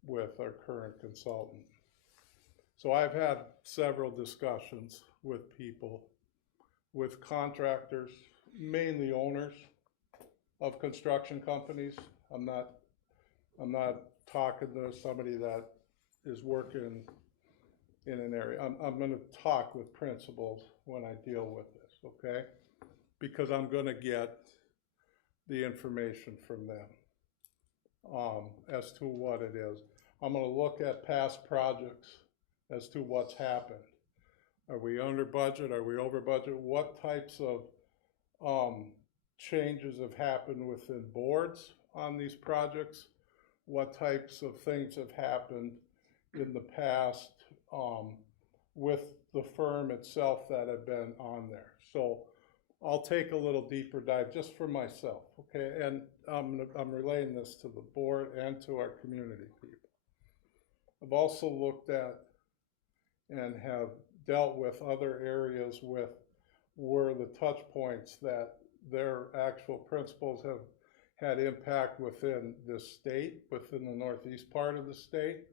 with our current consultant. So I've had several discussions with people, with contractors, mainly owners of construction companies. I'm not talking to somebody that is working in an area. I'm gonna talk with principals when I deal with this, okay? Because I'm gonna get the information from them as to what it is. I'm gonna look at past projects as to what's happened. Are we under budget? Are we over budget? What types of changes have happened within boards on these projects? What types of things have happened in the past with the firm itself that have been on there? So I'll take a little deeper dive just for myself, okay? And I'm relaying this to the board and to our community people. I've also looked at and have dealt with other areas with where the touch points that their actual principals have had impact within the state, within the northeast part of the state.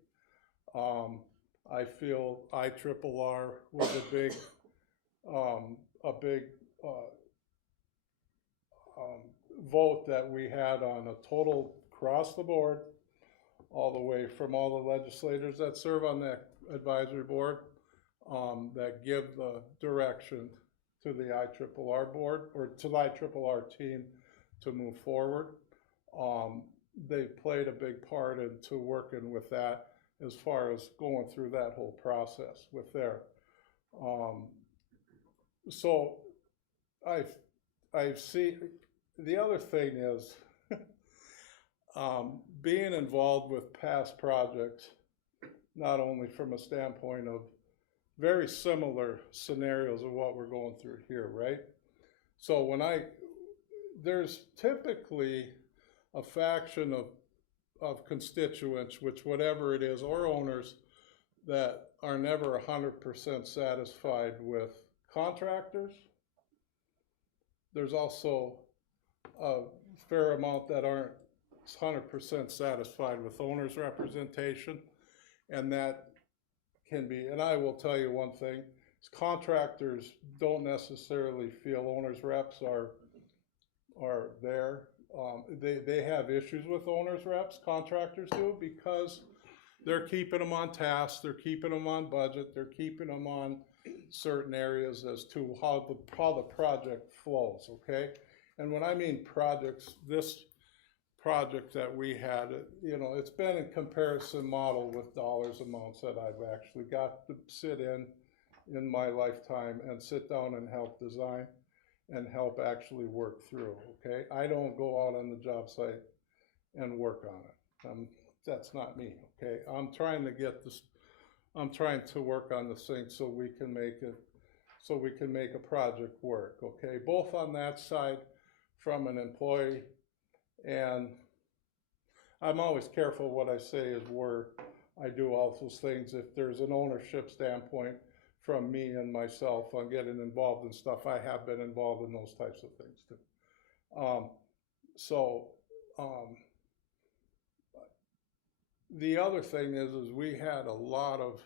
I feel IRRR was a big vote that we had on a total across the board, all the way from all the legislators that serve on that advisory board, that give the direction to the IRRR board, or to the IRRR team to move forward. They played a big part into working with that as far as going through that whole process with there. So I've seen, the other thing is, being involved with past projects, not only from a standpoint of very similar scenarios of what we're going through here, right? So there's typically a faction of constituents, which whatever it is, or owners, that are never 100% satisfied with contractors. There's also a fair amount that aren't 100% satisfied with owners' representation, and that can be, and I will tell you one thing, is contractors don't necessarily feel owners' reps are there. They have issues with owners' reps, contractors do, because they're keeping them on task, they're keeping them on budget, they're keeping them on certain areas as to how the project flows, okay? And when I mean projects, this project that we had, you know, it's been a comparison model with dollars amounts that I've actually got to sit in my lifetime and sit down and help design and help actually work through, okay? I don't go out on the job site and work on it. That's not me, okay? I'm trying to work on this thing so we can make a project work, okay? Both on that side from an employee, and I'm always careful what I say is where I do all those things. If there's an ownership standpoint from me and myself on getting involved in stuff, I have been involved in those types of things too. The other thing is we had a lot of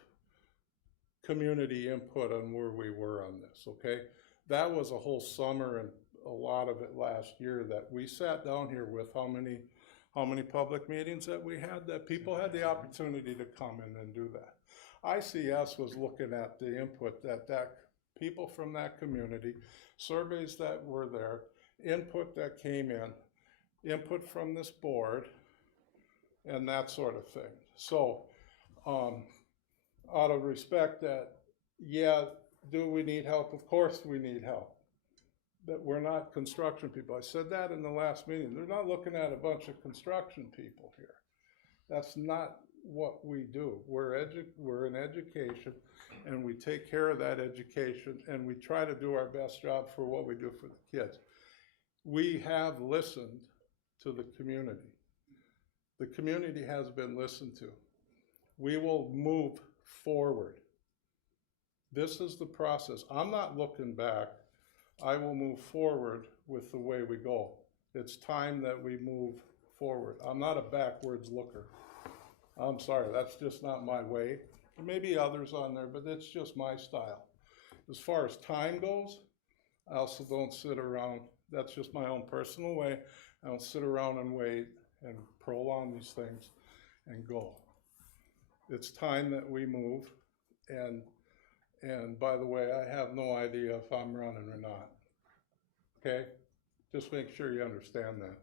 community input on where we were on this, okay? That was a whole summer and a lot of it last year that we sat down here with how many public meetings that we had, that people had the opportunity to come in and do that. ICS was looking at the input that people from that community, surveys that were there, input that came in, input from this board, and that sort of thing. So, out of respect that, yeah, do we need help? Of course we need help. But we're not construction people. I said that in the last meeting. They're not looking at a bunch of construction people here. That's not what we do. We're in education, and we take care of that education, and we try to do our best job for what we do for the kids. We have listened to the community. The community has been listened to. We will move forward. This is the process. I'm not looking back. I will move forward with the way we go. It's time that we move forward. I'm not a backwards looker. I'm sorry, that's just not my way. There may be others on there, but it's just my style. As far as time goes, I also don't sit around. That's just my own personal way. I don't sit around and wait and prolong these things and go. It's time that we move, and by the way, I have no idea if I'm running or not. Okay? Just make sure you understand that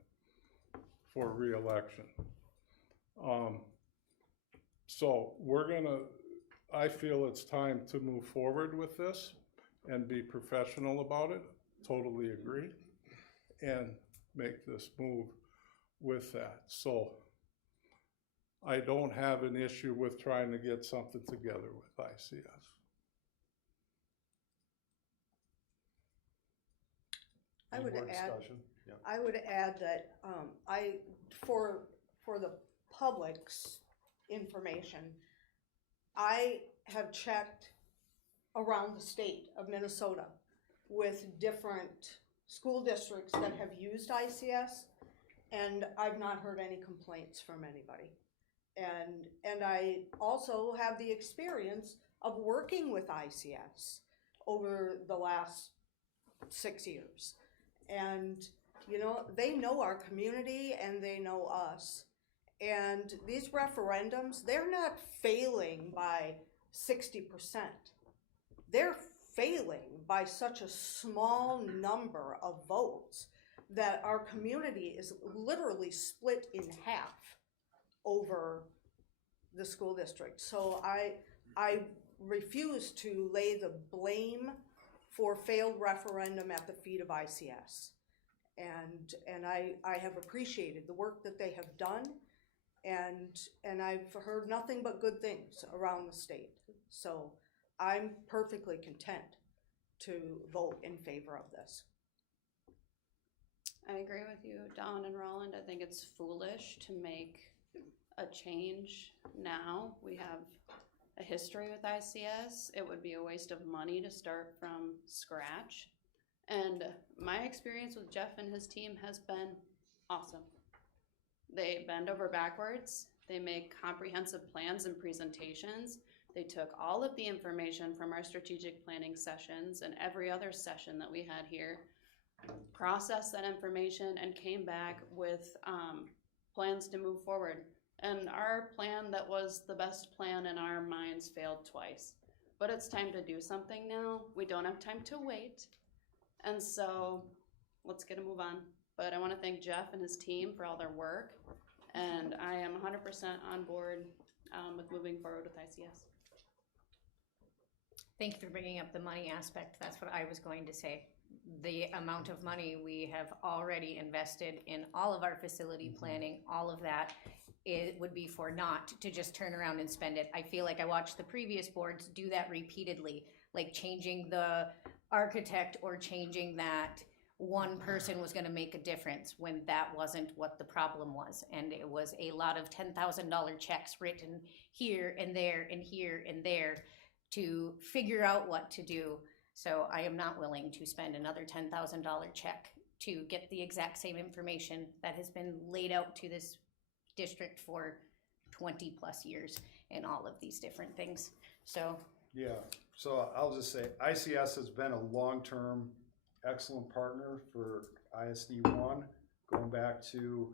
for re-election. So I feel it's time to move forward with this and be professional about it. Totally agree. And make this move with that. So I don't have an issue with trying to get something together with ICS. I would More add, discussion? Yeah. I would add that for the public's information, I have checked around the state of Minnesota with different school districts that have used ICS, and I've not heard any complaints from anybody. And I also have the experience of working with ICS over the last 6 years. And, you know, they know our community and they know us. And these referendums, they're not failing by 60%. they're failing by such a small number of votes that our community is literally split in half over the school district. So I refuse to lay the blame for failed referendum at the feet of ICS. And I have appreciated the work that they have done, and I've heard nothing but good things around the state. So I'm perfectly content to vote in favor of this. I agree with you, Dawn and Roland. I think it's foolish to make a change now. We have a history with ICS. It would be a waste of money to start from scratch. And my experience with Jeff and his team has been awesome. They bend over backwards. They make comprehensive plans and presentations. They took all of the information from our strategic planning sessions and every other session that we had here, processed that information, and came back with plans to move forward. And our plan that was the best plan in our minds failed twice. But it's time to do something now. We don't have time to wait. And so let's get a move on. But I want to thank Jeff and his team for all their work. And I am 100% on board with moving forward with ICS. Thank you for bringing up the money aspect. That's what I was going to say. The amount of money we have already invested in all of our facility planning, all of that, it would be for naught to just turn around and spend it. I feel like I watched the previous boards do that repeatedly, like changing the architect or changing that one person was going to make a difference when that wasn't what the problem was. And it was a lot of $10,000 checks written here and there and here and there to figure out what to do. So I am not willing to spend another $10,000 check to get the exact same information that has been laid out to this district for 20 plus years in all of these different things. So Yeah, so I'll just say ICS has been a long-term excellent partner for ISD1, going back to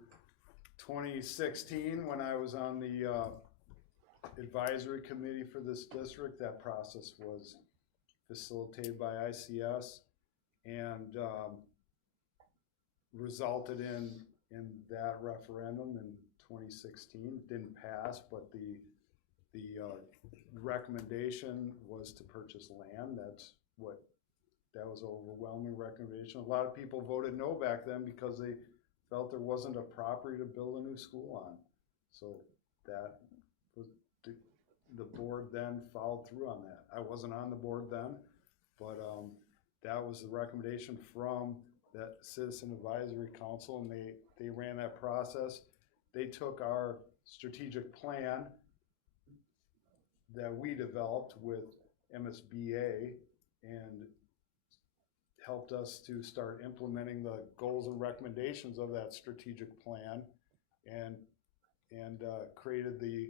2016 when I was on the advisory committee for this district. That process was facilitated by ICS and resulted in that referendum in 2016. Didn't pass, but the recommendation was to purchase land. That was an overwhelming recommendation. A lot of people voted no back then because they felt there wasn't a property to build a new school on. So that was the board then followed through on that. I wasn't on the board then, but that was the recommendation from that Citizen Advisory Council, and they ran that process. They took our strategic plan that we developed with MSBA and helped us to start implementing the goals and recommendations of that strategic plan, and created the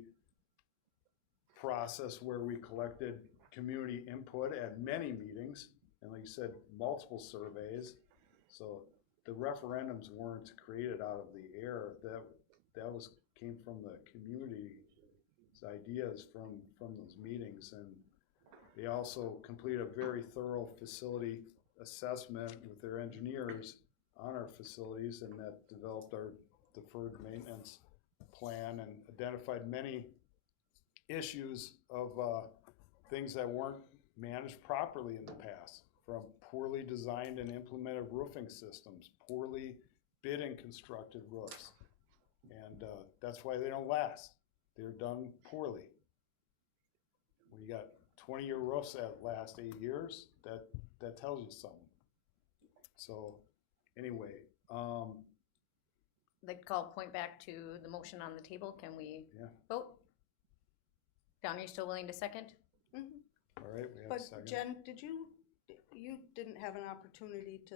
process where we collected community input at many meetings, and like you said, multiple surveys. So the referendums weren't created out of the air. That came from the community's ideas from those meetings. And they also completed a very thorough facility assessment with their engineers on our facilities, and that developed our deferred maintenance plan and identified many issues of things that weren't managed properly in the past, from poorly designed and implemented roofing systems, poorly bid and constructed roofs. And that's why they don't last. They're done poorly. When you got 20-year roofs that last 8 years, that tells you something. So anyway, I'd like to call point back to the motion on the table. Can we vote? Don, are you still willing to second? Mm-hmm. All right, we have But a second. Jen, you didn't have an opportunity to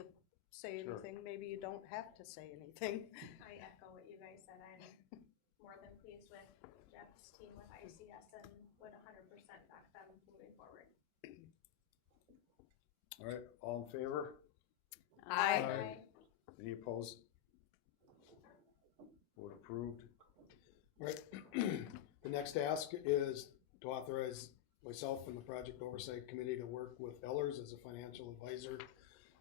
say Sure. anything. Maybe you don't have to say anything. I echo what you guys said. I'm more than pleased with Jeff's team with ICS and would 100% back them moving forward. All right, all in favor? Aye. Any opposed? Vote approved. All right. The next ask is to authorize myself and the project oversight committee to work with Ellers as a financial advisor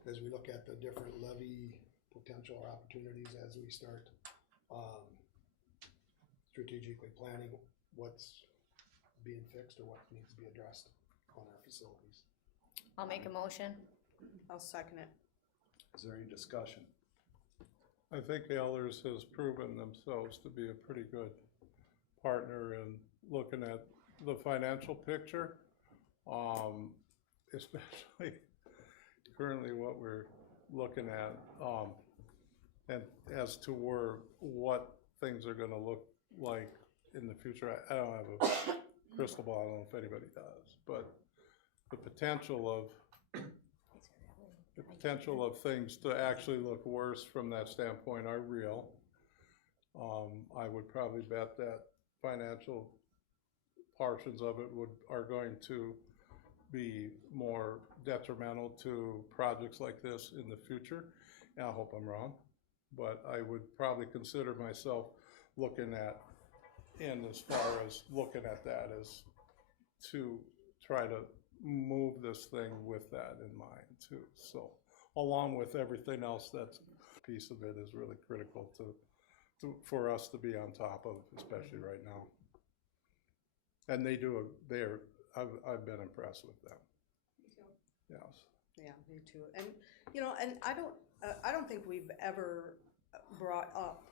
as we look at the different levy potential opportunities as we start strategically planning what's being fixed or what needs to be addressed on our facilities. I'll make a motion. I'll second it. Is there any discussion? I think Ehlers has proven themselves to be a pretty good partner in looking at the financial picture, especially currently what we're looking at, and as to what things are gonna look like in the future. I don't have a crystal ball, I don't know if anybody does, but the potential of things to actually look worse from that standpoint are real. I would probably bet that financial portions of it are going to be more detrimental to projects like this in the future. And I hope I'm wrong, but I would probably consider myself looking at, and as far as looking at that, as to try to move this thing with that in mind too. So along with everything else, that's a piece of it is really critical for us to be on top of, especially right now. And I've been impressed with them. Yes. Yeah, me too. And, you know, and I don't think we've ever brought up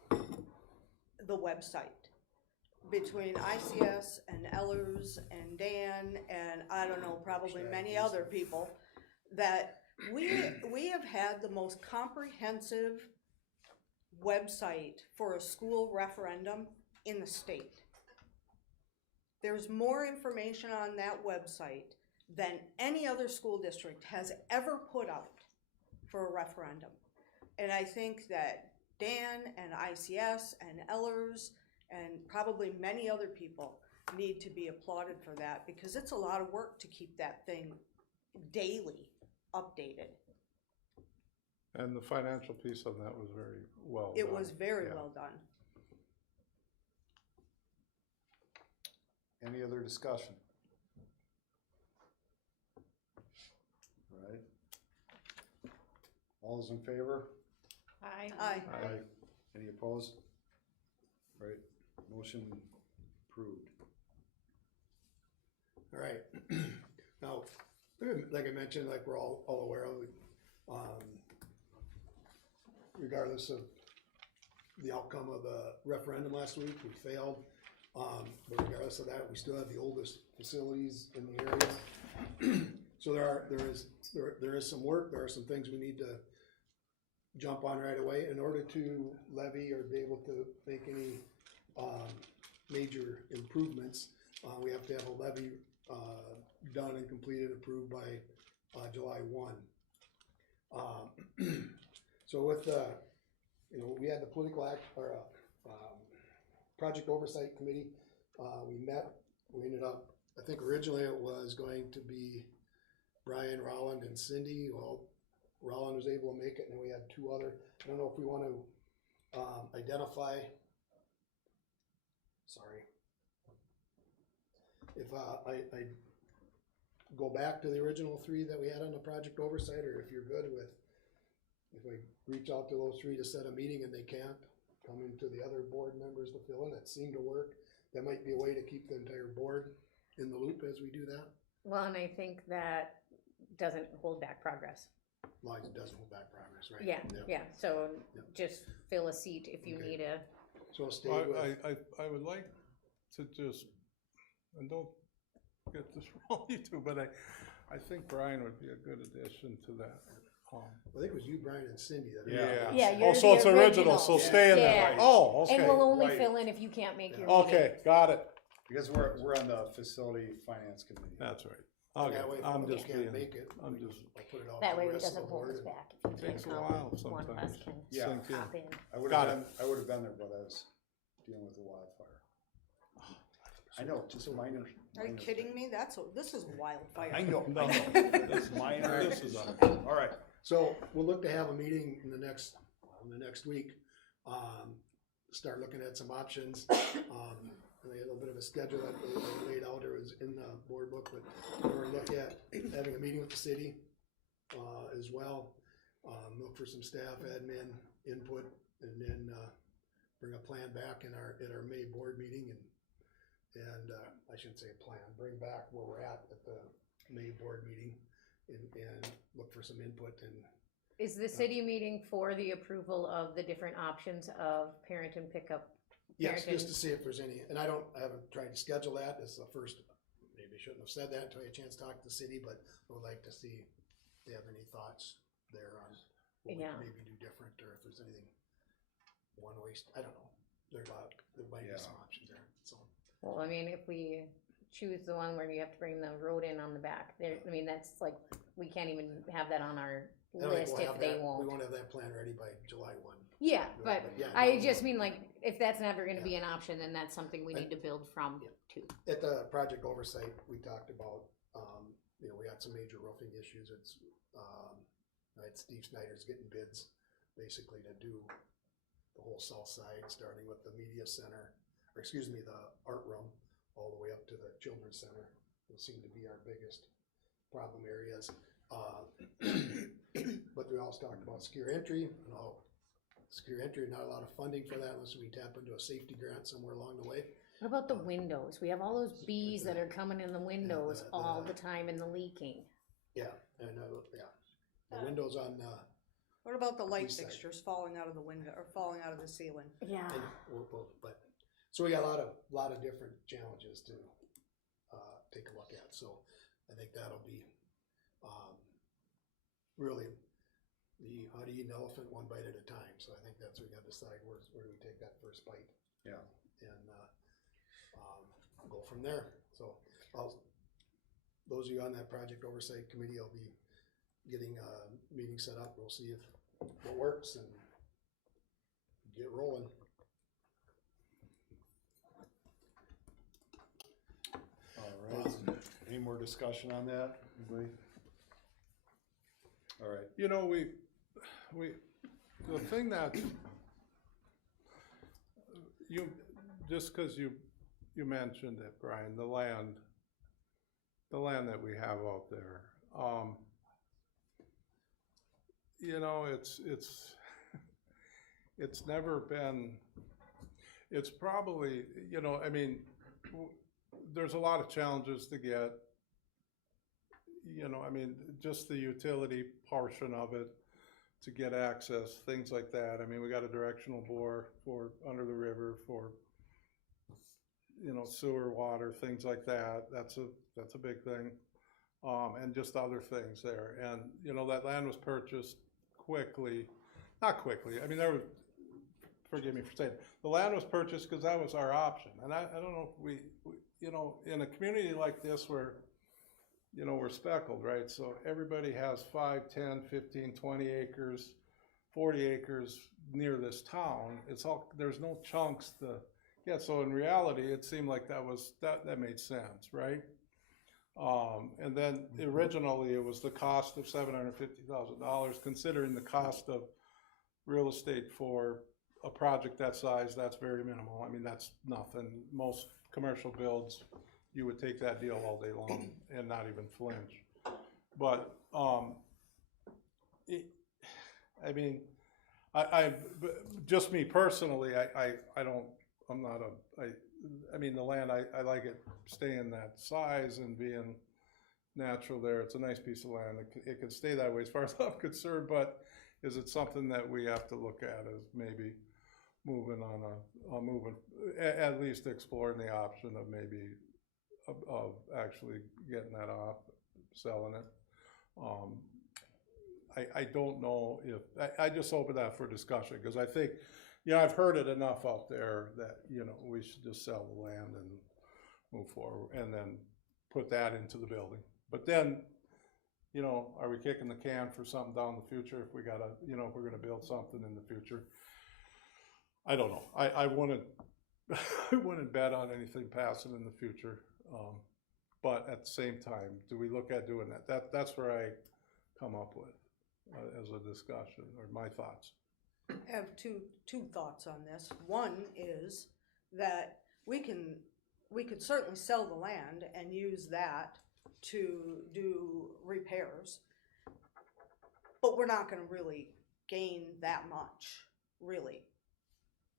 the website between ICS and Ellers and Dan and I don't know, probably many other people, that we have had the most comprehensive website for a school referendum in the state. There's more information on that website than any other school district has ever put out for a referendum. And I think that Dan and ICS and Ellers and probably many other people need to be applauded for that, because it's a lot of work to keep that thing daily updated. And the financial piece of that was very well done. It was very well done. Any other discussion? All right. All those in favor? Aye. Aye. Aye. Any opposed? Right, motion approved. All right. Now, like I mentioned, like we're all aware of, regardless of the outcome of the referendum last week, we failed. But regardless of that, we still have the oldest facilities in the area. So there is some work. There are some things we need to jump on right away in order to levy or be able to make any major improvements. We have to have a levy done and completed, approved by July 1. So with we had the political act or project oversight committee. We met. We ended up. I think originally it was going to be Brian, Rolland, and Cindy. Well, Rolland was able to make it, and then we had two other. I don't know if we want to identify. Sorry. If I go back to the original three that we had on the project oversight, or if you're good with, if I reach out to those three to set a meeting and they can't, come into the other board members to fill in. It seemed to work. That might be a way to keep the entire board in the loop as we do that. Well, and I think that doesn't hold back progress. Well, it doesn't hold back progress, right? Yeah, Yep. yeah, so Yep. just fill a seat if you Okay. need a. So I'll stay Well, with. I would like to just, and don't get this wrong, you two, but I think Brian would be a good addition to that. I think it was you, Brian, and Cindy. That Yeah. Yeah, Oh, you're so the it's original, so original. stay in Yeah. that. Oh, okay. And we'll only Right. fill in if you can't make your Okay, meeting. got it. Because we're on the facility finance committee. That's right. That Okay, way, if I'm one just can't being, make it, I'm we- just, I'll put it out That to way the it rest of doesn't the hold board. us back. If you can't takes a come, while one of us sometimes. can Yeah. Sink in. hop in. I would Got have been there, but I was dealing with the wildfire. I know, just minor. Are you kidding me? This is wildfire. I know. No, This minor. this is All right. So we'll look to have a meeting in the next week. Start looking at some options. a little bit of a schedule that we laid out, or was in the board book, but we're gonna look at having a meeting with the city, as well. Look for some staff admin input, and then, bring a plan back at our May board meeting, and I shouldn't say a plan, bring back where we're at the May board meeting, and look for some input and. Is the city meeting for the approval of the different options of parent and pickup? Yes, parent just to see if there's any, and I haven't tried to schedule that, it's the first, maybe I shouldn't have said that until I had a chance to talk to the city, but I would like to see if they have any thoughts there on what we Yeah. can maybe do different, or if there's anything one waste, I don't know, there might be some options there, so. Well, I mean, if we choose the one where you have to bring the road in on the back, there, I mean, that's like, we can't even have that on our I don't think list we'll if have they that- won't. We won't have that plan ready by July 1. Yeah, but yeah, I no, just mean like, if that's never gonna be an option, then that's something we need to build from too. At the project oversight, we talked about, we had some major roofing issues. It's, Steve Snyder's getting bids basically to do the whole south side, starting with the media center, or excuse me, the art room, all the way up to the children's center. Those seem to be our biggest problem areas. But we also talked about secure entry, secure entry, not a lot of funding for that unless we tap into a safety grant somewhere along the way. What about the windows? We have all those bees that are coming in the windows all the time and the leaking. Yeah, and, the windows on, What about the light East side. fixtures falling out of the window, or falling out of the ceiling? Yeah. but, so we got a lot of different challenges to, take a look at, so I think that'll be, really how do you eat an elephant one bite at a time, so I think that's what we gotta decide, where do we take that first bite? Yeah. And, go from there, so those of you on that project oversight committee, I'll be getting a meeting set up, we'll see if what works and get rolling. All right, any more discussion on that, anybody? All right. You know, the thing that, just because you mentioned it, Brian, the land that we have out there, it's never been, it's probably, I mean, there's a lot of challenges to get, I mean, just the utility portion of it, to get access, things like that. I mean, we got a directional bore for under the river for, sewer, water, things like that. That's a big thing. And just other things there. And, that land was purchased not quickly. I mean, forgive me for saying it. The land was purchased because that was our option. And I don't know if we, in a community like this where, we're speckled, right? So everybody has 5, 10, 15, 20 acres, 40 acres near this town. There's no chunks to get. So in reality, it seemed like that made sense, right? And then originally it was the cost of $750,000, considering the cost of real estate for a project that size, that's very minimal. I mean, that's nothing. Most commercial builds, you would take that deal all day long and not even flinch. But, just me personally, the land, I like it staying that size and being natural there. It's a nice piece of land. It could stay that way as far as I'm concerned, but is it something that we have to look at as maybe at least exploring the option of maybe of actually getting that off, selling it. I don't know if, I just open that for discussion, because I think, I've heard it enough out there that, we should just sell the land and move forward, and then put that into the building. But then, are we kicking the can for something down the future if we gotta, if we're gonna build something in the future? I don't know. I wouldn't, I wouldn't bet on anything passing in the future. But at the same time, do we look at doing that? That's where I come up with as a discussion, or my thoughts. I have two thoughts on this. One is that we can we could certainly sell the land and use that to do repairs. But we're not gonna really gain that much, really.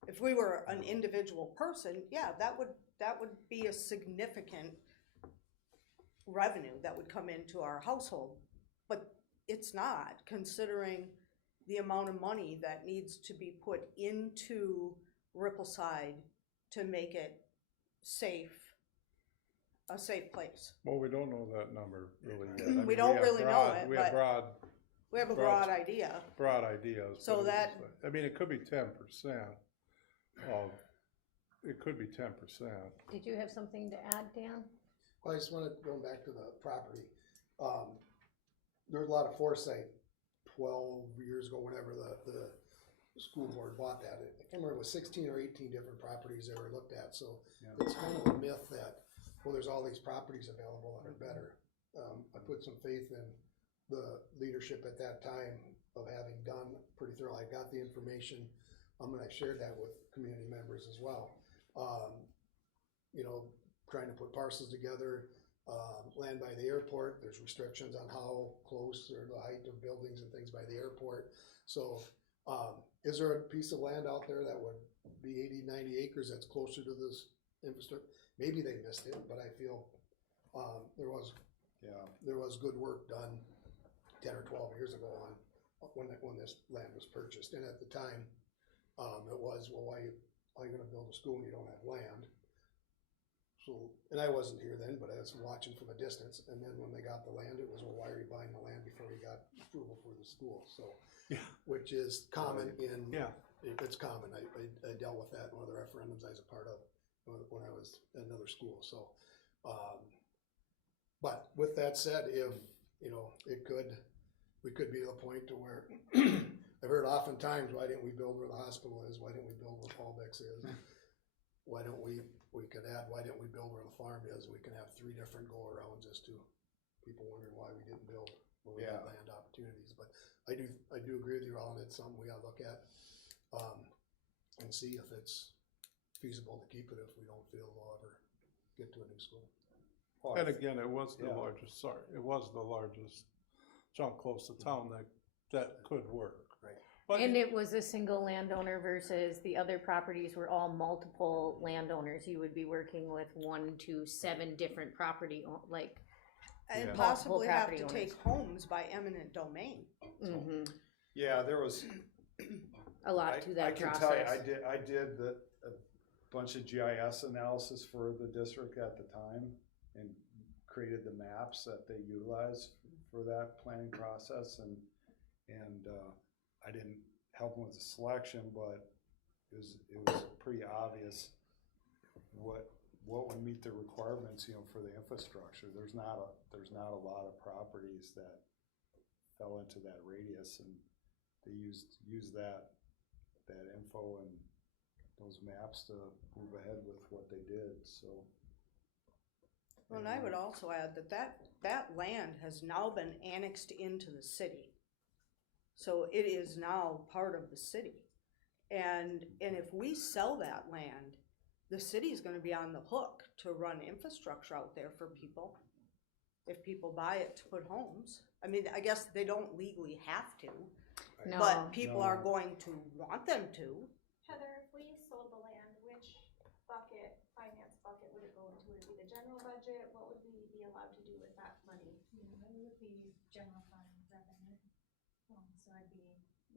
If we were an individual person, yeah, that would be a significant revenue that would come into our household. But it's not, considering the amount of money that needs to be put into Rippleside to make it safe, a safe place. Well, we don't know that number really yet. I mean, We don't have really know it, We have but we have a broad idea. Broad ideas. So but that- I mean, it could be 10% of, it could be 10%. Did you have something to add, Dan? Well, I just wanted, going back to the property, there's a lot of foresight 12 years ago, whenever the school board bought that. I can't remember, it was 16 or 18 different properties they were looked at, so it's kind of a myth that, well, there's all these properties available that are better. I put some faith in the leadership at that time of having done pretty thorough. I got the information, and I shared that with community members as well. You know, trying to put parcels together, land by the airport, there's restrictions on how close or the height of buildings and things by the airport. So, is there a piece of land out there that would be 80, 90 acres that's closer to this infrastructure? Maybe they missed it, but I feel, there was good work done 10 or 12 years ago on when this land was purchased. And at the time, it was, well, why are you gonna build a school when you don't have land? So, and I wasn't here then, but I was watching from a distance, and then when they got the land, it was, well, why are you buying the land before you got approval for the school? So, which is common in, it's common. I dealt with that in one of the referendums I was a part of when I was at another school, so. But with that said, if, you know, we could be at a point to where, I've heard oftentimes, why didn't we build where the hospital is? Why didn't we build where Paulbeck's is? Why don't we could add, why didn't we build where the farm is? We can have 3 different go-arounds as to people wondering why we didn't build when we had land opportunities. But I do agree with you, Alan, it's something we gotta look at, and see if it's feasible to keep it if we don't feel we'll ever get to a new school. And again, it was the largest chunk close to town that could work. Right. But And it was a single landowner versus the other properties were all multiple landowners. You would be working with 1 to 7 different property, And multiple possibly have property to owners. take homes by eminent domain. Yeah, there was a lot to that I can process. tell you, I did a bunch of GIS analysis for the district at the time and created the maps that they utilize for that planning process, and I didn't help them with the selection, but it was pretty obvious what would meet the requirements, you know, for the infrastructure. There's not a lot of properties that fell into that radius, and they used that info and those maps to move ahead with what they did. So. Well, and I would also add that land has now been annexed into the city. So it is now part of the city. And if we sell that land, the city's gonna be on the hook to run infrastructure out there for people. If people buy it to put homes. I mean, I guess they don't legally have to, No. but people are going to want them to. Heather, if we sold the land, which finance bucket would it go into? Would it be the general budget? What would we be allowed to do with that money? It would be general fund revenue. So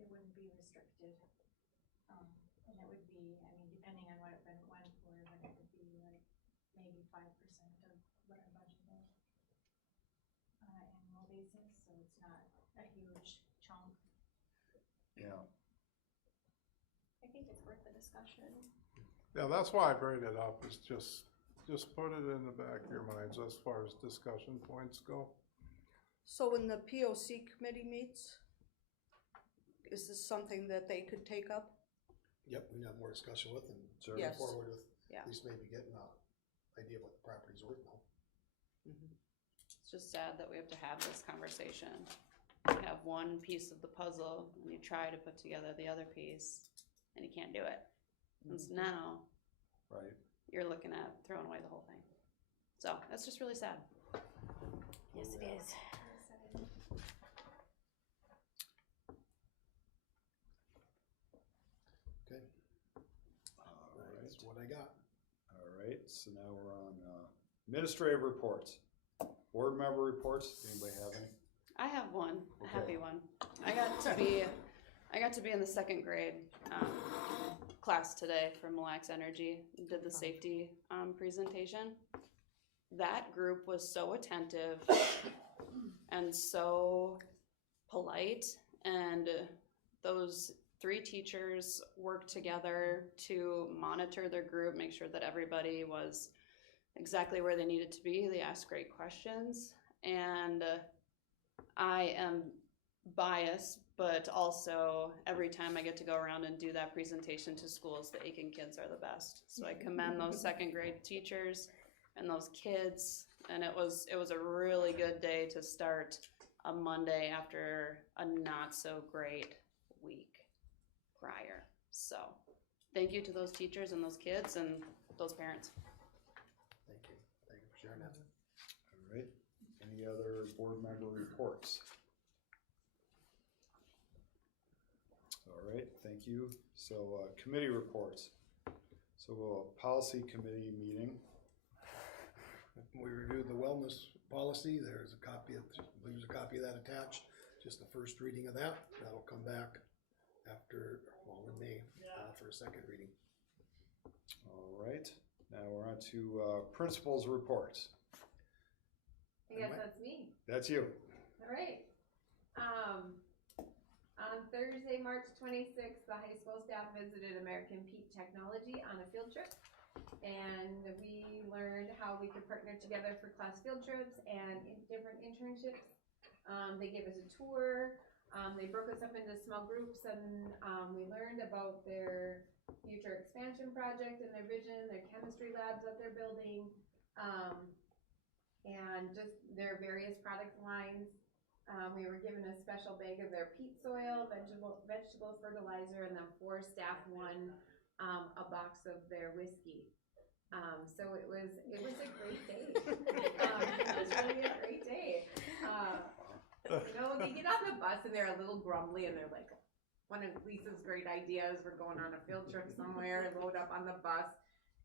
it wouldn't be restricted. And it would be, I mean, depending on what it went for, but it would be like maybe 5% of what our budget is on an annual basis. So it's not a huge chunk. Yeah. I think it's worth the discussion. Yeah, that's why I bring it up, is just put it in the back of your minds as far as discussion points go. So when the POC committee meets, is this something that they could take up? Yep, we can have more discussion with and Yes. move forward with Yeah. at least maybe getting an idea of what the property's worth now. It's just sad that we have to have this conversation. You have one piece of the puzzle and you try to put together the other piece and you can't do it. And so now, Right. you're looking at throwing away the whole thing. So that's just really sad. Yes, it is. Okay. That's what I got. All right, so now we're on administrative reports. Board member reports, anybody have any? I have one, a Okay. happy one. I got to be in the second grade class today for Mille Lacs Energy. Did the safety presentation. That group was so attentive and so polite, and those 3 teachers worked together to monitor their group, make sure that everybody was exactly where they needed to be. They asked great questions, and I am biased, but also every time I get to go around and do that presentation to schools, the Aiken kids are the best. So I commend those second grade teachers and those kids, and it was a really good day to start a Monday after a not so great week prior. So thank you to those teachers and those kids and those parents. Thank you. Thank you for sharing that. All right, any other board member reports? All right, thank you. So committee reports. So policy committee meeting. We reviewed the wellness policy. There's a copy of that attached. Just the first reading of that. That'll come back after, in May for a second reading. All right, now we're on to principals reports. I guess that's me. That's you. All right. On Thursday, March 26th, the high school staff visited American Peak Technology on a field trip. And we learned how we could partner together for class field trips and different internships. They gave us a tour. They broke us up into small groups, and we learned about their future expansion project and their vision, their chemistry labs that they're building, and just their various product lines. We were given a special bag of their peat soil, vegetable fertilizer, and then 4 staff won a box of their whiskey. So it was a great day. It was really a great day. They get on the bus and they're a little grumbly, and they're like, one of Lisa's great ideas, we're going on a field trip somewhere, load up on the bus,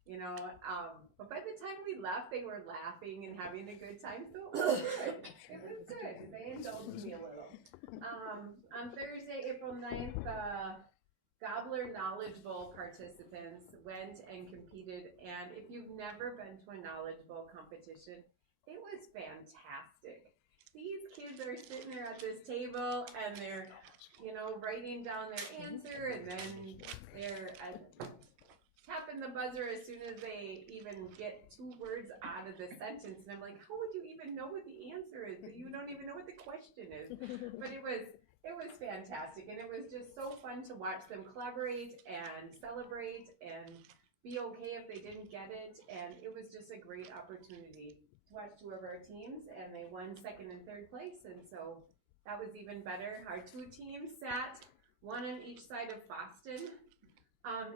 but by the time we left, they were laughing and having a good time, so it was good. It was good. They indulged me a little. On Thursday, April 9th, Gobbler Knowledge Bowl participants went and competed, and if you've never been to a Knowledge Bowl competition, it was fantastic. These kids are sitting there at this table, and they're, writing down their answer, and then they're tapping the buzzer as soon as they even get 2 words out of the sentence, and I'm like, how would you even know what the answer is? You don't even know what the question is. But it was fantastic, and it was just so fun to watch them collaborate and celebrate and be okay if they didn't get it, and it was just a great opportunity to watch 2 of our teams, and they won 2nd and 3rd place, and so that was even better. Our 2 teams sat, one on each side of Boston,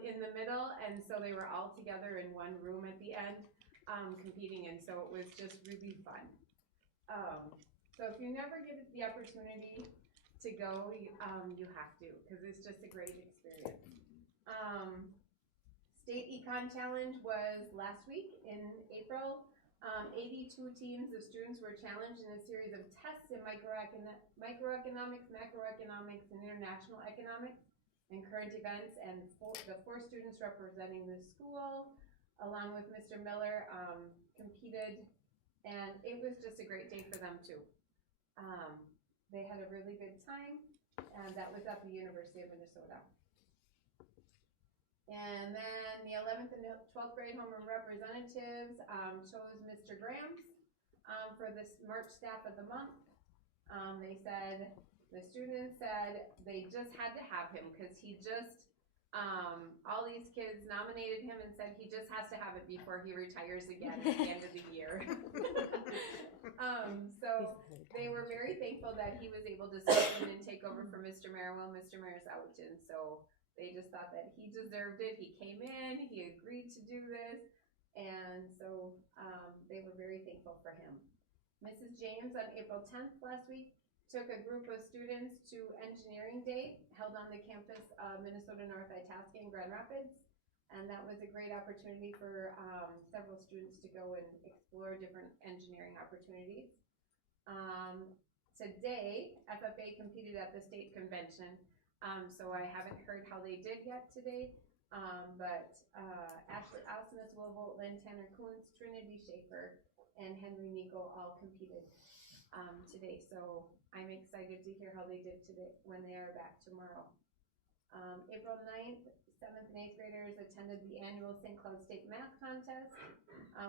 in the middle, and so they were all together in one room at the end, competing, and so it was just really fun. So if you never get the opportunity to go, you have to, because it's just a great experience. State Econ Challenge was last week in April. 82 teams of students were challenged in a series of tests in microeconomics, macroeconomics, and international economics and current events, and the 4 students representing the school, along with Mr. Miller, competed, and it was just a great day for them too. They had a really good time, and that was at the University of Minnesota. And then the 11th and 12th grade homeroom representatives chose Mr. Grams for this March Staff of the Month. The students said they just had to have him because he just, all these kids nominated him and said he just has to have it before he retires again at the end of the year. So they were very thankful that he was able to step in and take over for Mr. Merrill. Mr. Merrill's out, and so they just thought that he deserved it. He came in, he agreed to do this. And so, they were very thankful for him. Mrs. James on April 10th last week took a group of students to Engineering Day held on the campus of Minnesota North Itasca in Grand Rapids. And that was a great opportunity for several students to go and explore different engineering opportunities. Today, FFA competed at the state convention, so I haven't heard how they did yet today. But Ashley Osmus, Will Lynn, Tanner Kuntz, Trinity Schaefer, and Henry Nico all competed today. So I'm excited to hear how they did today when they are back tomorrow. April 9th, 7th and 8th graders attended the annual St. Cloud State Math Contest.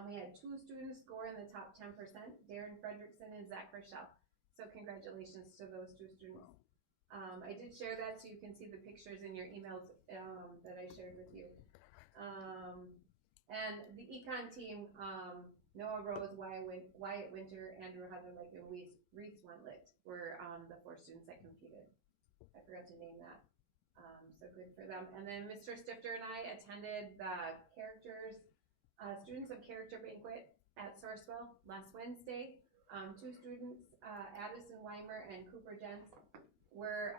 We had 2 students score in the top 10%, Darren Fredrickson and Zach Rochelle. So congratulations to those 2 students. I did share that so you can see the pictures in your emails that I shared with you. And the econ team, Noah Rose, Wyatt Winter, Andrew Heatherlick, and Reese Wendlit were the 4 students that competed. I forgot to name that. So good for them. And then Mr. Stifter and I attended the Students of Character Banquet at Sourcewell last Wednesday. 2 students, Addison Weimer and Cooper Jentz, were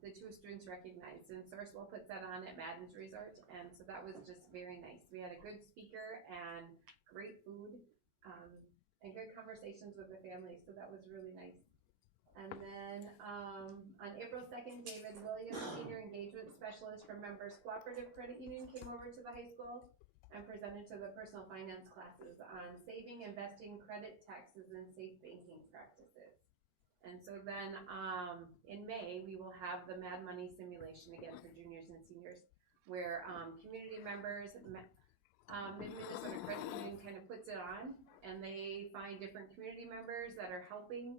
the 2 students recognized. And Sourcewell puts that on at Madden's Resort, and so that was just very nice. We had a good speaker and great food and good conversations with the family, so that was really nice. And then on April 2nd, David Williams, Senior Engagement Specialist from Members Cooperative Credit Union, came over to the high school and presented to the personal finance classes on saving, investing, credit, taxes, and safe banking practices. And so then in May, we will have the Mad Money simulation again for juniors and seniors, where community members, Mid-Minnesota Credit Union kind of puts it on, and they find different community members that are helping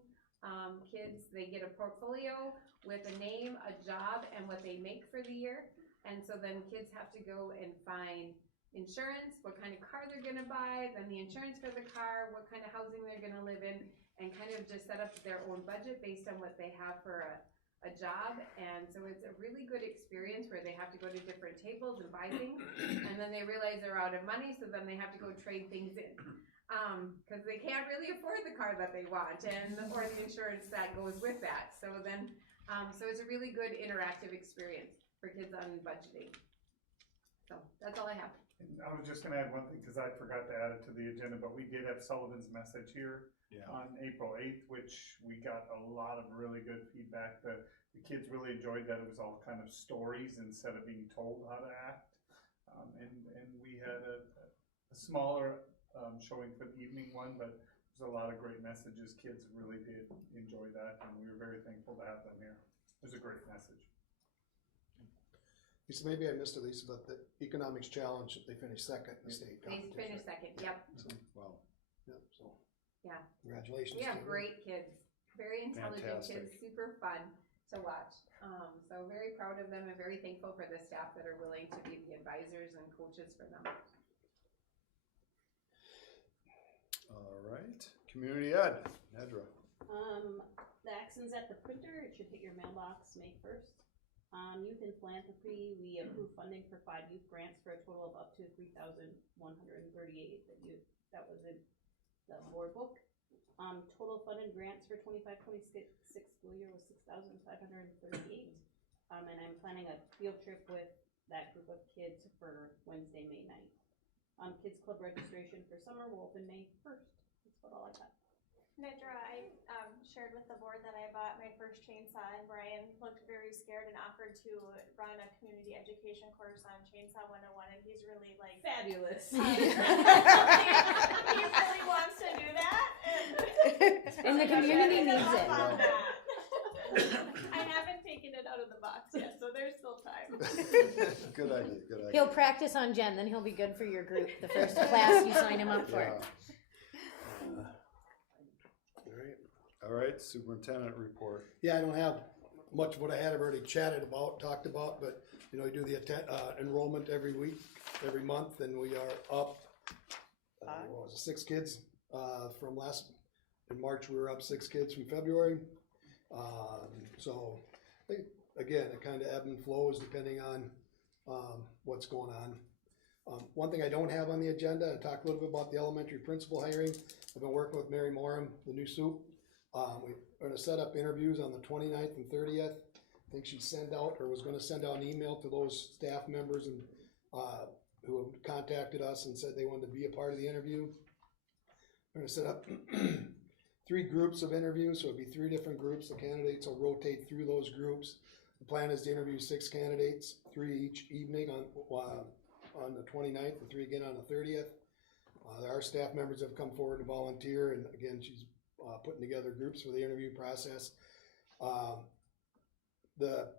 kids. They get a portfolio with a name, a job, and what they make for the year. And so then kids have to go and find insurance, what kind of car they're gonna buy, then the insurance for the car, what kind of housing they're gonna live in, and kind of just set up their own budget based on what they have for a job. And so it's a really good experience where they have to go to different tables and buy things, and then they realize they're out of money, so then they have to go trade things in. Because they can't really afford the car that they want or the insurance that goes with that. So then, so it's a really good interactive experience for kids on budgeting. So that's all I have. And I was just gonna add one thing, because I forgot to add it to the agenda, but we did have Sullivan's message here on April 8th, which we got a lot of really good feedback. The kids really enjoyed that. It was all kind of stories instead of being told how to act. And we had a smaller showing for the evening one, but there's a lot of great messages. Kids really did enjoy that, and we were very thankful to have them here. It was a great message. Lisa, maybe I missed it, Lisa, but the economics challenge, they finished second in the state They competition. finished second, yep. So, wow. Yep, so Yeah. congratulations. We have to them. great kids, very intelligent Fantastic. kids, super fun to watch. So very proud of them and very thankful for the staff that are willing to be the advisors and coaches for them. All right, community ed, Nedra. The action's at the printer. It should hit your mailbox May 1st. Youth and philanthropy, we approved funding for 5 youth grants for a total of up to $3,138 that was in the board book. Total funded grants for 25-26 school year was $6,538. And I'm planning a field trip with that group of kids for Wednesday, May 9th. Kids Club registration for summer will open May 1st. That's about all I got. Nedra, I shared with the board that I bought my first chainsaw, and Brian looked very scared and offered to run a community education course on Chainsaw 101, and he's really like fabulous. He really wants to do that, And the community needs it. I haven't taken it out of the box yet, so there's still time. Good idea, good idea. He'll practice on Jen, then he'll be good for your group, the first class you sign him up for. Yeah. All right, superintendent report. Yeah, I don't have much of what I had. I've already talked about, but you know, we do the enrollment every week, every month, and we are up, what was it, 6 kids from in March we were up 6 kids from February. So again, it kind of ebb and flows depending on what's going on. One thing I don't have on the agenda, I talked a little bit about the elementary principal hiring. I've been working with Mary Moran, the new soup. We're gonna set up interviews on the 29th and 30th. I think she sent out, or was gonna send out an email to those staff members and, who have contacted us and said they wanted to be a part of the interview. We're gonna set up 3 groups of interviews, so it'd be 3 different groups. The candidates will rotate through those groups. The plan is to interview 6 candidates, 3 each evening on the 29th and 3 again on the 30th. Our staff members have come forward to volunteer, and again, she's putting together groups for the interview process. The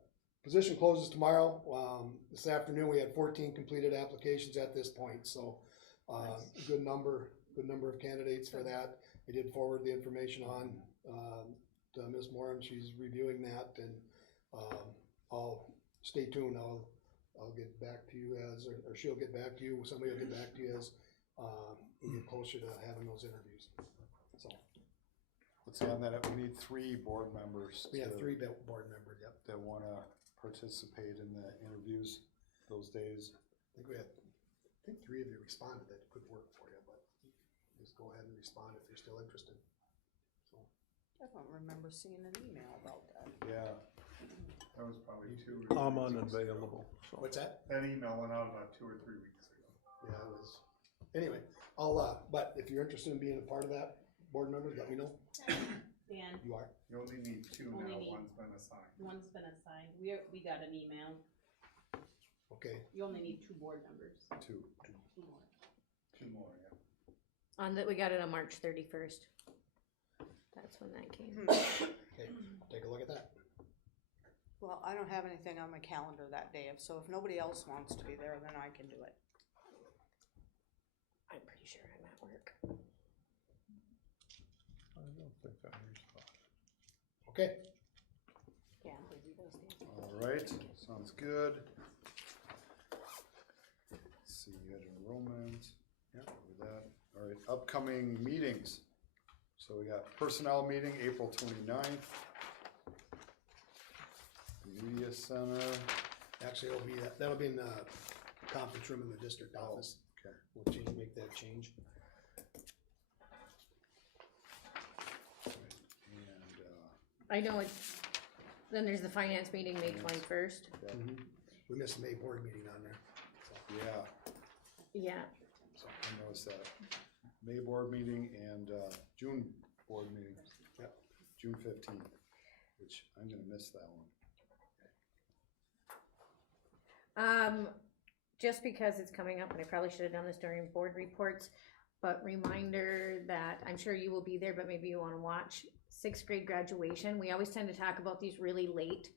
position closes tomorrow. This afternoon, we had 14 completed applications at this point, so good number of candidates for that. I did forward the information on to Ms. Moran. She's reviewing that, and I'll stay tuned. I'll get back to you as, or she'll get back to you. Somebody will get back to you as we get closer to having those interviews. So. Let's see on that, we need 3 board members. We have 3 board members, yep. That wanna participate in the interviews those days. I think 3 of you responded that could work for you, but just go ahead and respond if you're still interested. So. I don't remember seeing an email about that. Yeah. That was probably 2 I'm unavailable. So. What's that? That email went out about 2 or 3 weeks ago. Yeah, it was. Anyway, but if you're interested in being a part of that, board members, let me know. Dan, You are? You only need 2 Only now, need- one's been assigned. one's been assigned. We got an email. Okay. You only need 2 board members. 2. 2 more. 2 more, yeah. We got it on March 31st. That's when that came. Okay, take a look at that. Well, I don't have anything on my calendar that day, so if nobody else wants to be there, then I can do it. I'm pretty sure I'm at work. I don't think I respond. Okay. Yeah, they do those things. All right, sounds good. Let's see, you had enrollment, yeah, with that. All right, upcoming meetings. So we got personnel meeting, April 29th. Media Center. Actually, that'll be in the conference room in the district office. Okay. We'll make that change. And, I know then there's the finance meeting, May 21st. We missed the May board meeting on there. yeah, Yeah. so I noticed that. May board meeting and, June board meeting. Yep. June 15th, which I'm gonna miss that one. Just because it's coming up, and I probably should have done this during board reports, but reminder that I'm sure you will be there, but maybe you wanna watch 6th grade graduation. We always tend to talk about these really late,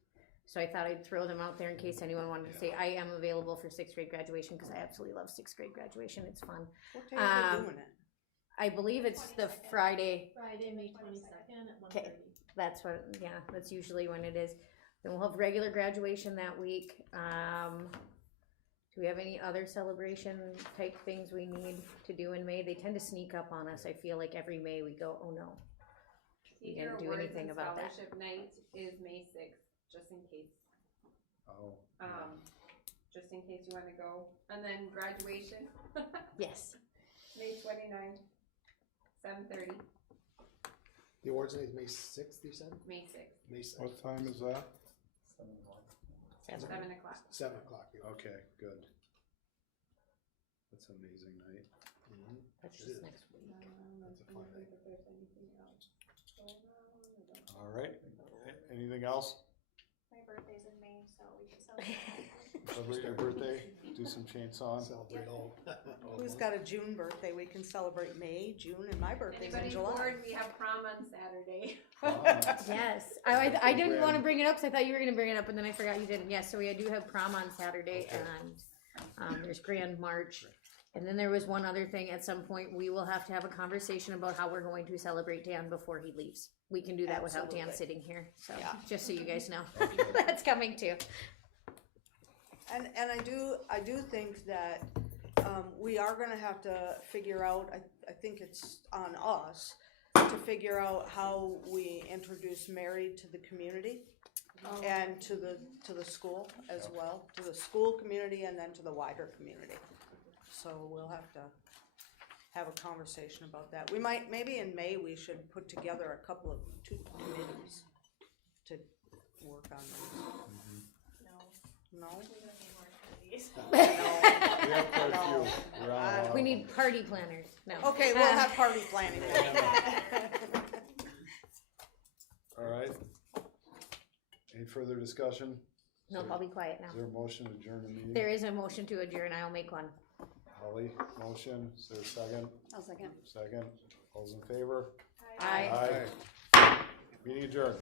so I thought I'd throw them out there in case anyone wanted to say, I am available for 6th grade graduation, because I absolutely love 6th grade graduation, it's fun. What day are they doing it? I believe it's the Friday. Friday, May 22nd at 1:30. Okay, that's what, yeah, that's usually when it is. Then we'll have regular graduation that week. Do we have any other celebration type things we need to do in May? They tend to sneak up on us. I feel like every May we go, oh no. We Senior didn't do Awards anything and about that. Scholarship Night is May 6th, just in case. Oh. Just in case you wanna go. And then graduation. Yes. May 29th, 7:30, The awards night is May 6th, you said? May 6th, May 6th. What time is that? 7 o'clock. 7 o'clock. 7 o'clock. Yeah. Okay, good. That's an amazing night. That's It just is. next week. That's a fun night. If there's anything else going on, I don't know. All right, anything else? My birthday's in May, so we can celebrate. Celebrate your birthday, do some chainsawing. Celebrate all. Who's got a June birthday? We can celebrate May, June, and my birthday's in Anybody July. bored? We have prom on Saturday. Yes, I didn't want to bring it up because I thought you were going to bring it up, and then I forgot you didn't. Yes, so we do have prom on Saturday, and there's Grand March. And then there was one other thing, at some point, we will have to have a conversation about how we're going to celebrate Dan before he leaves. We can do that without Dan Absolutely. sitting here, so, Yeah. just so you guys know, that's coming too. And I do think that, we are gonna have to figure out, I think it's on us to figure out how we introduce Mary to the community and to the school as well, to the school community and then to the wider community. so we'll have to have a conversation about that. We might, maybe in May, we should put together a couple of, two committees to work on those. No? We don't need more committees. We have quite a few. We're on a lot We of need party planners, no. Okay, we'll have party planning. All right. Any further discussion? Nope, I'll be quiet now. Is there a motion to adjourn the meeting? There is a motion to adjourn, I'll make one. Holly, motion, is there a second? I'll second. Second, all's in favor? Aye. Aye. Meeting adjourned.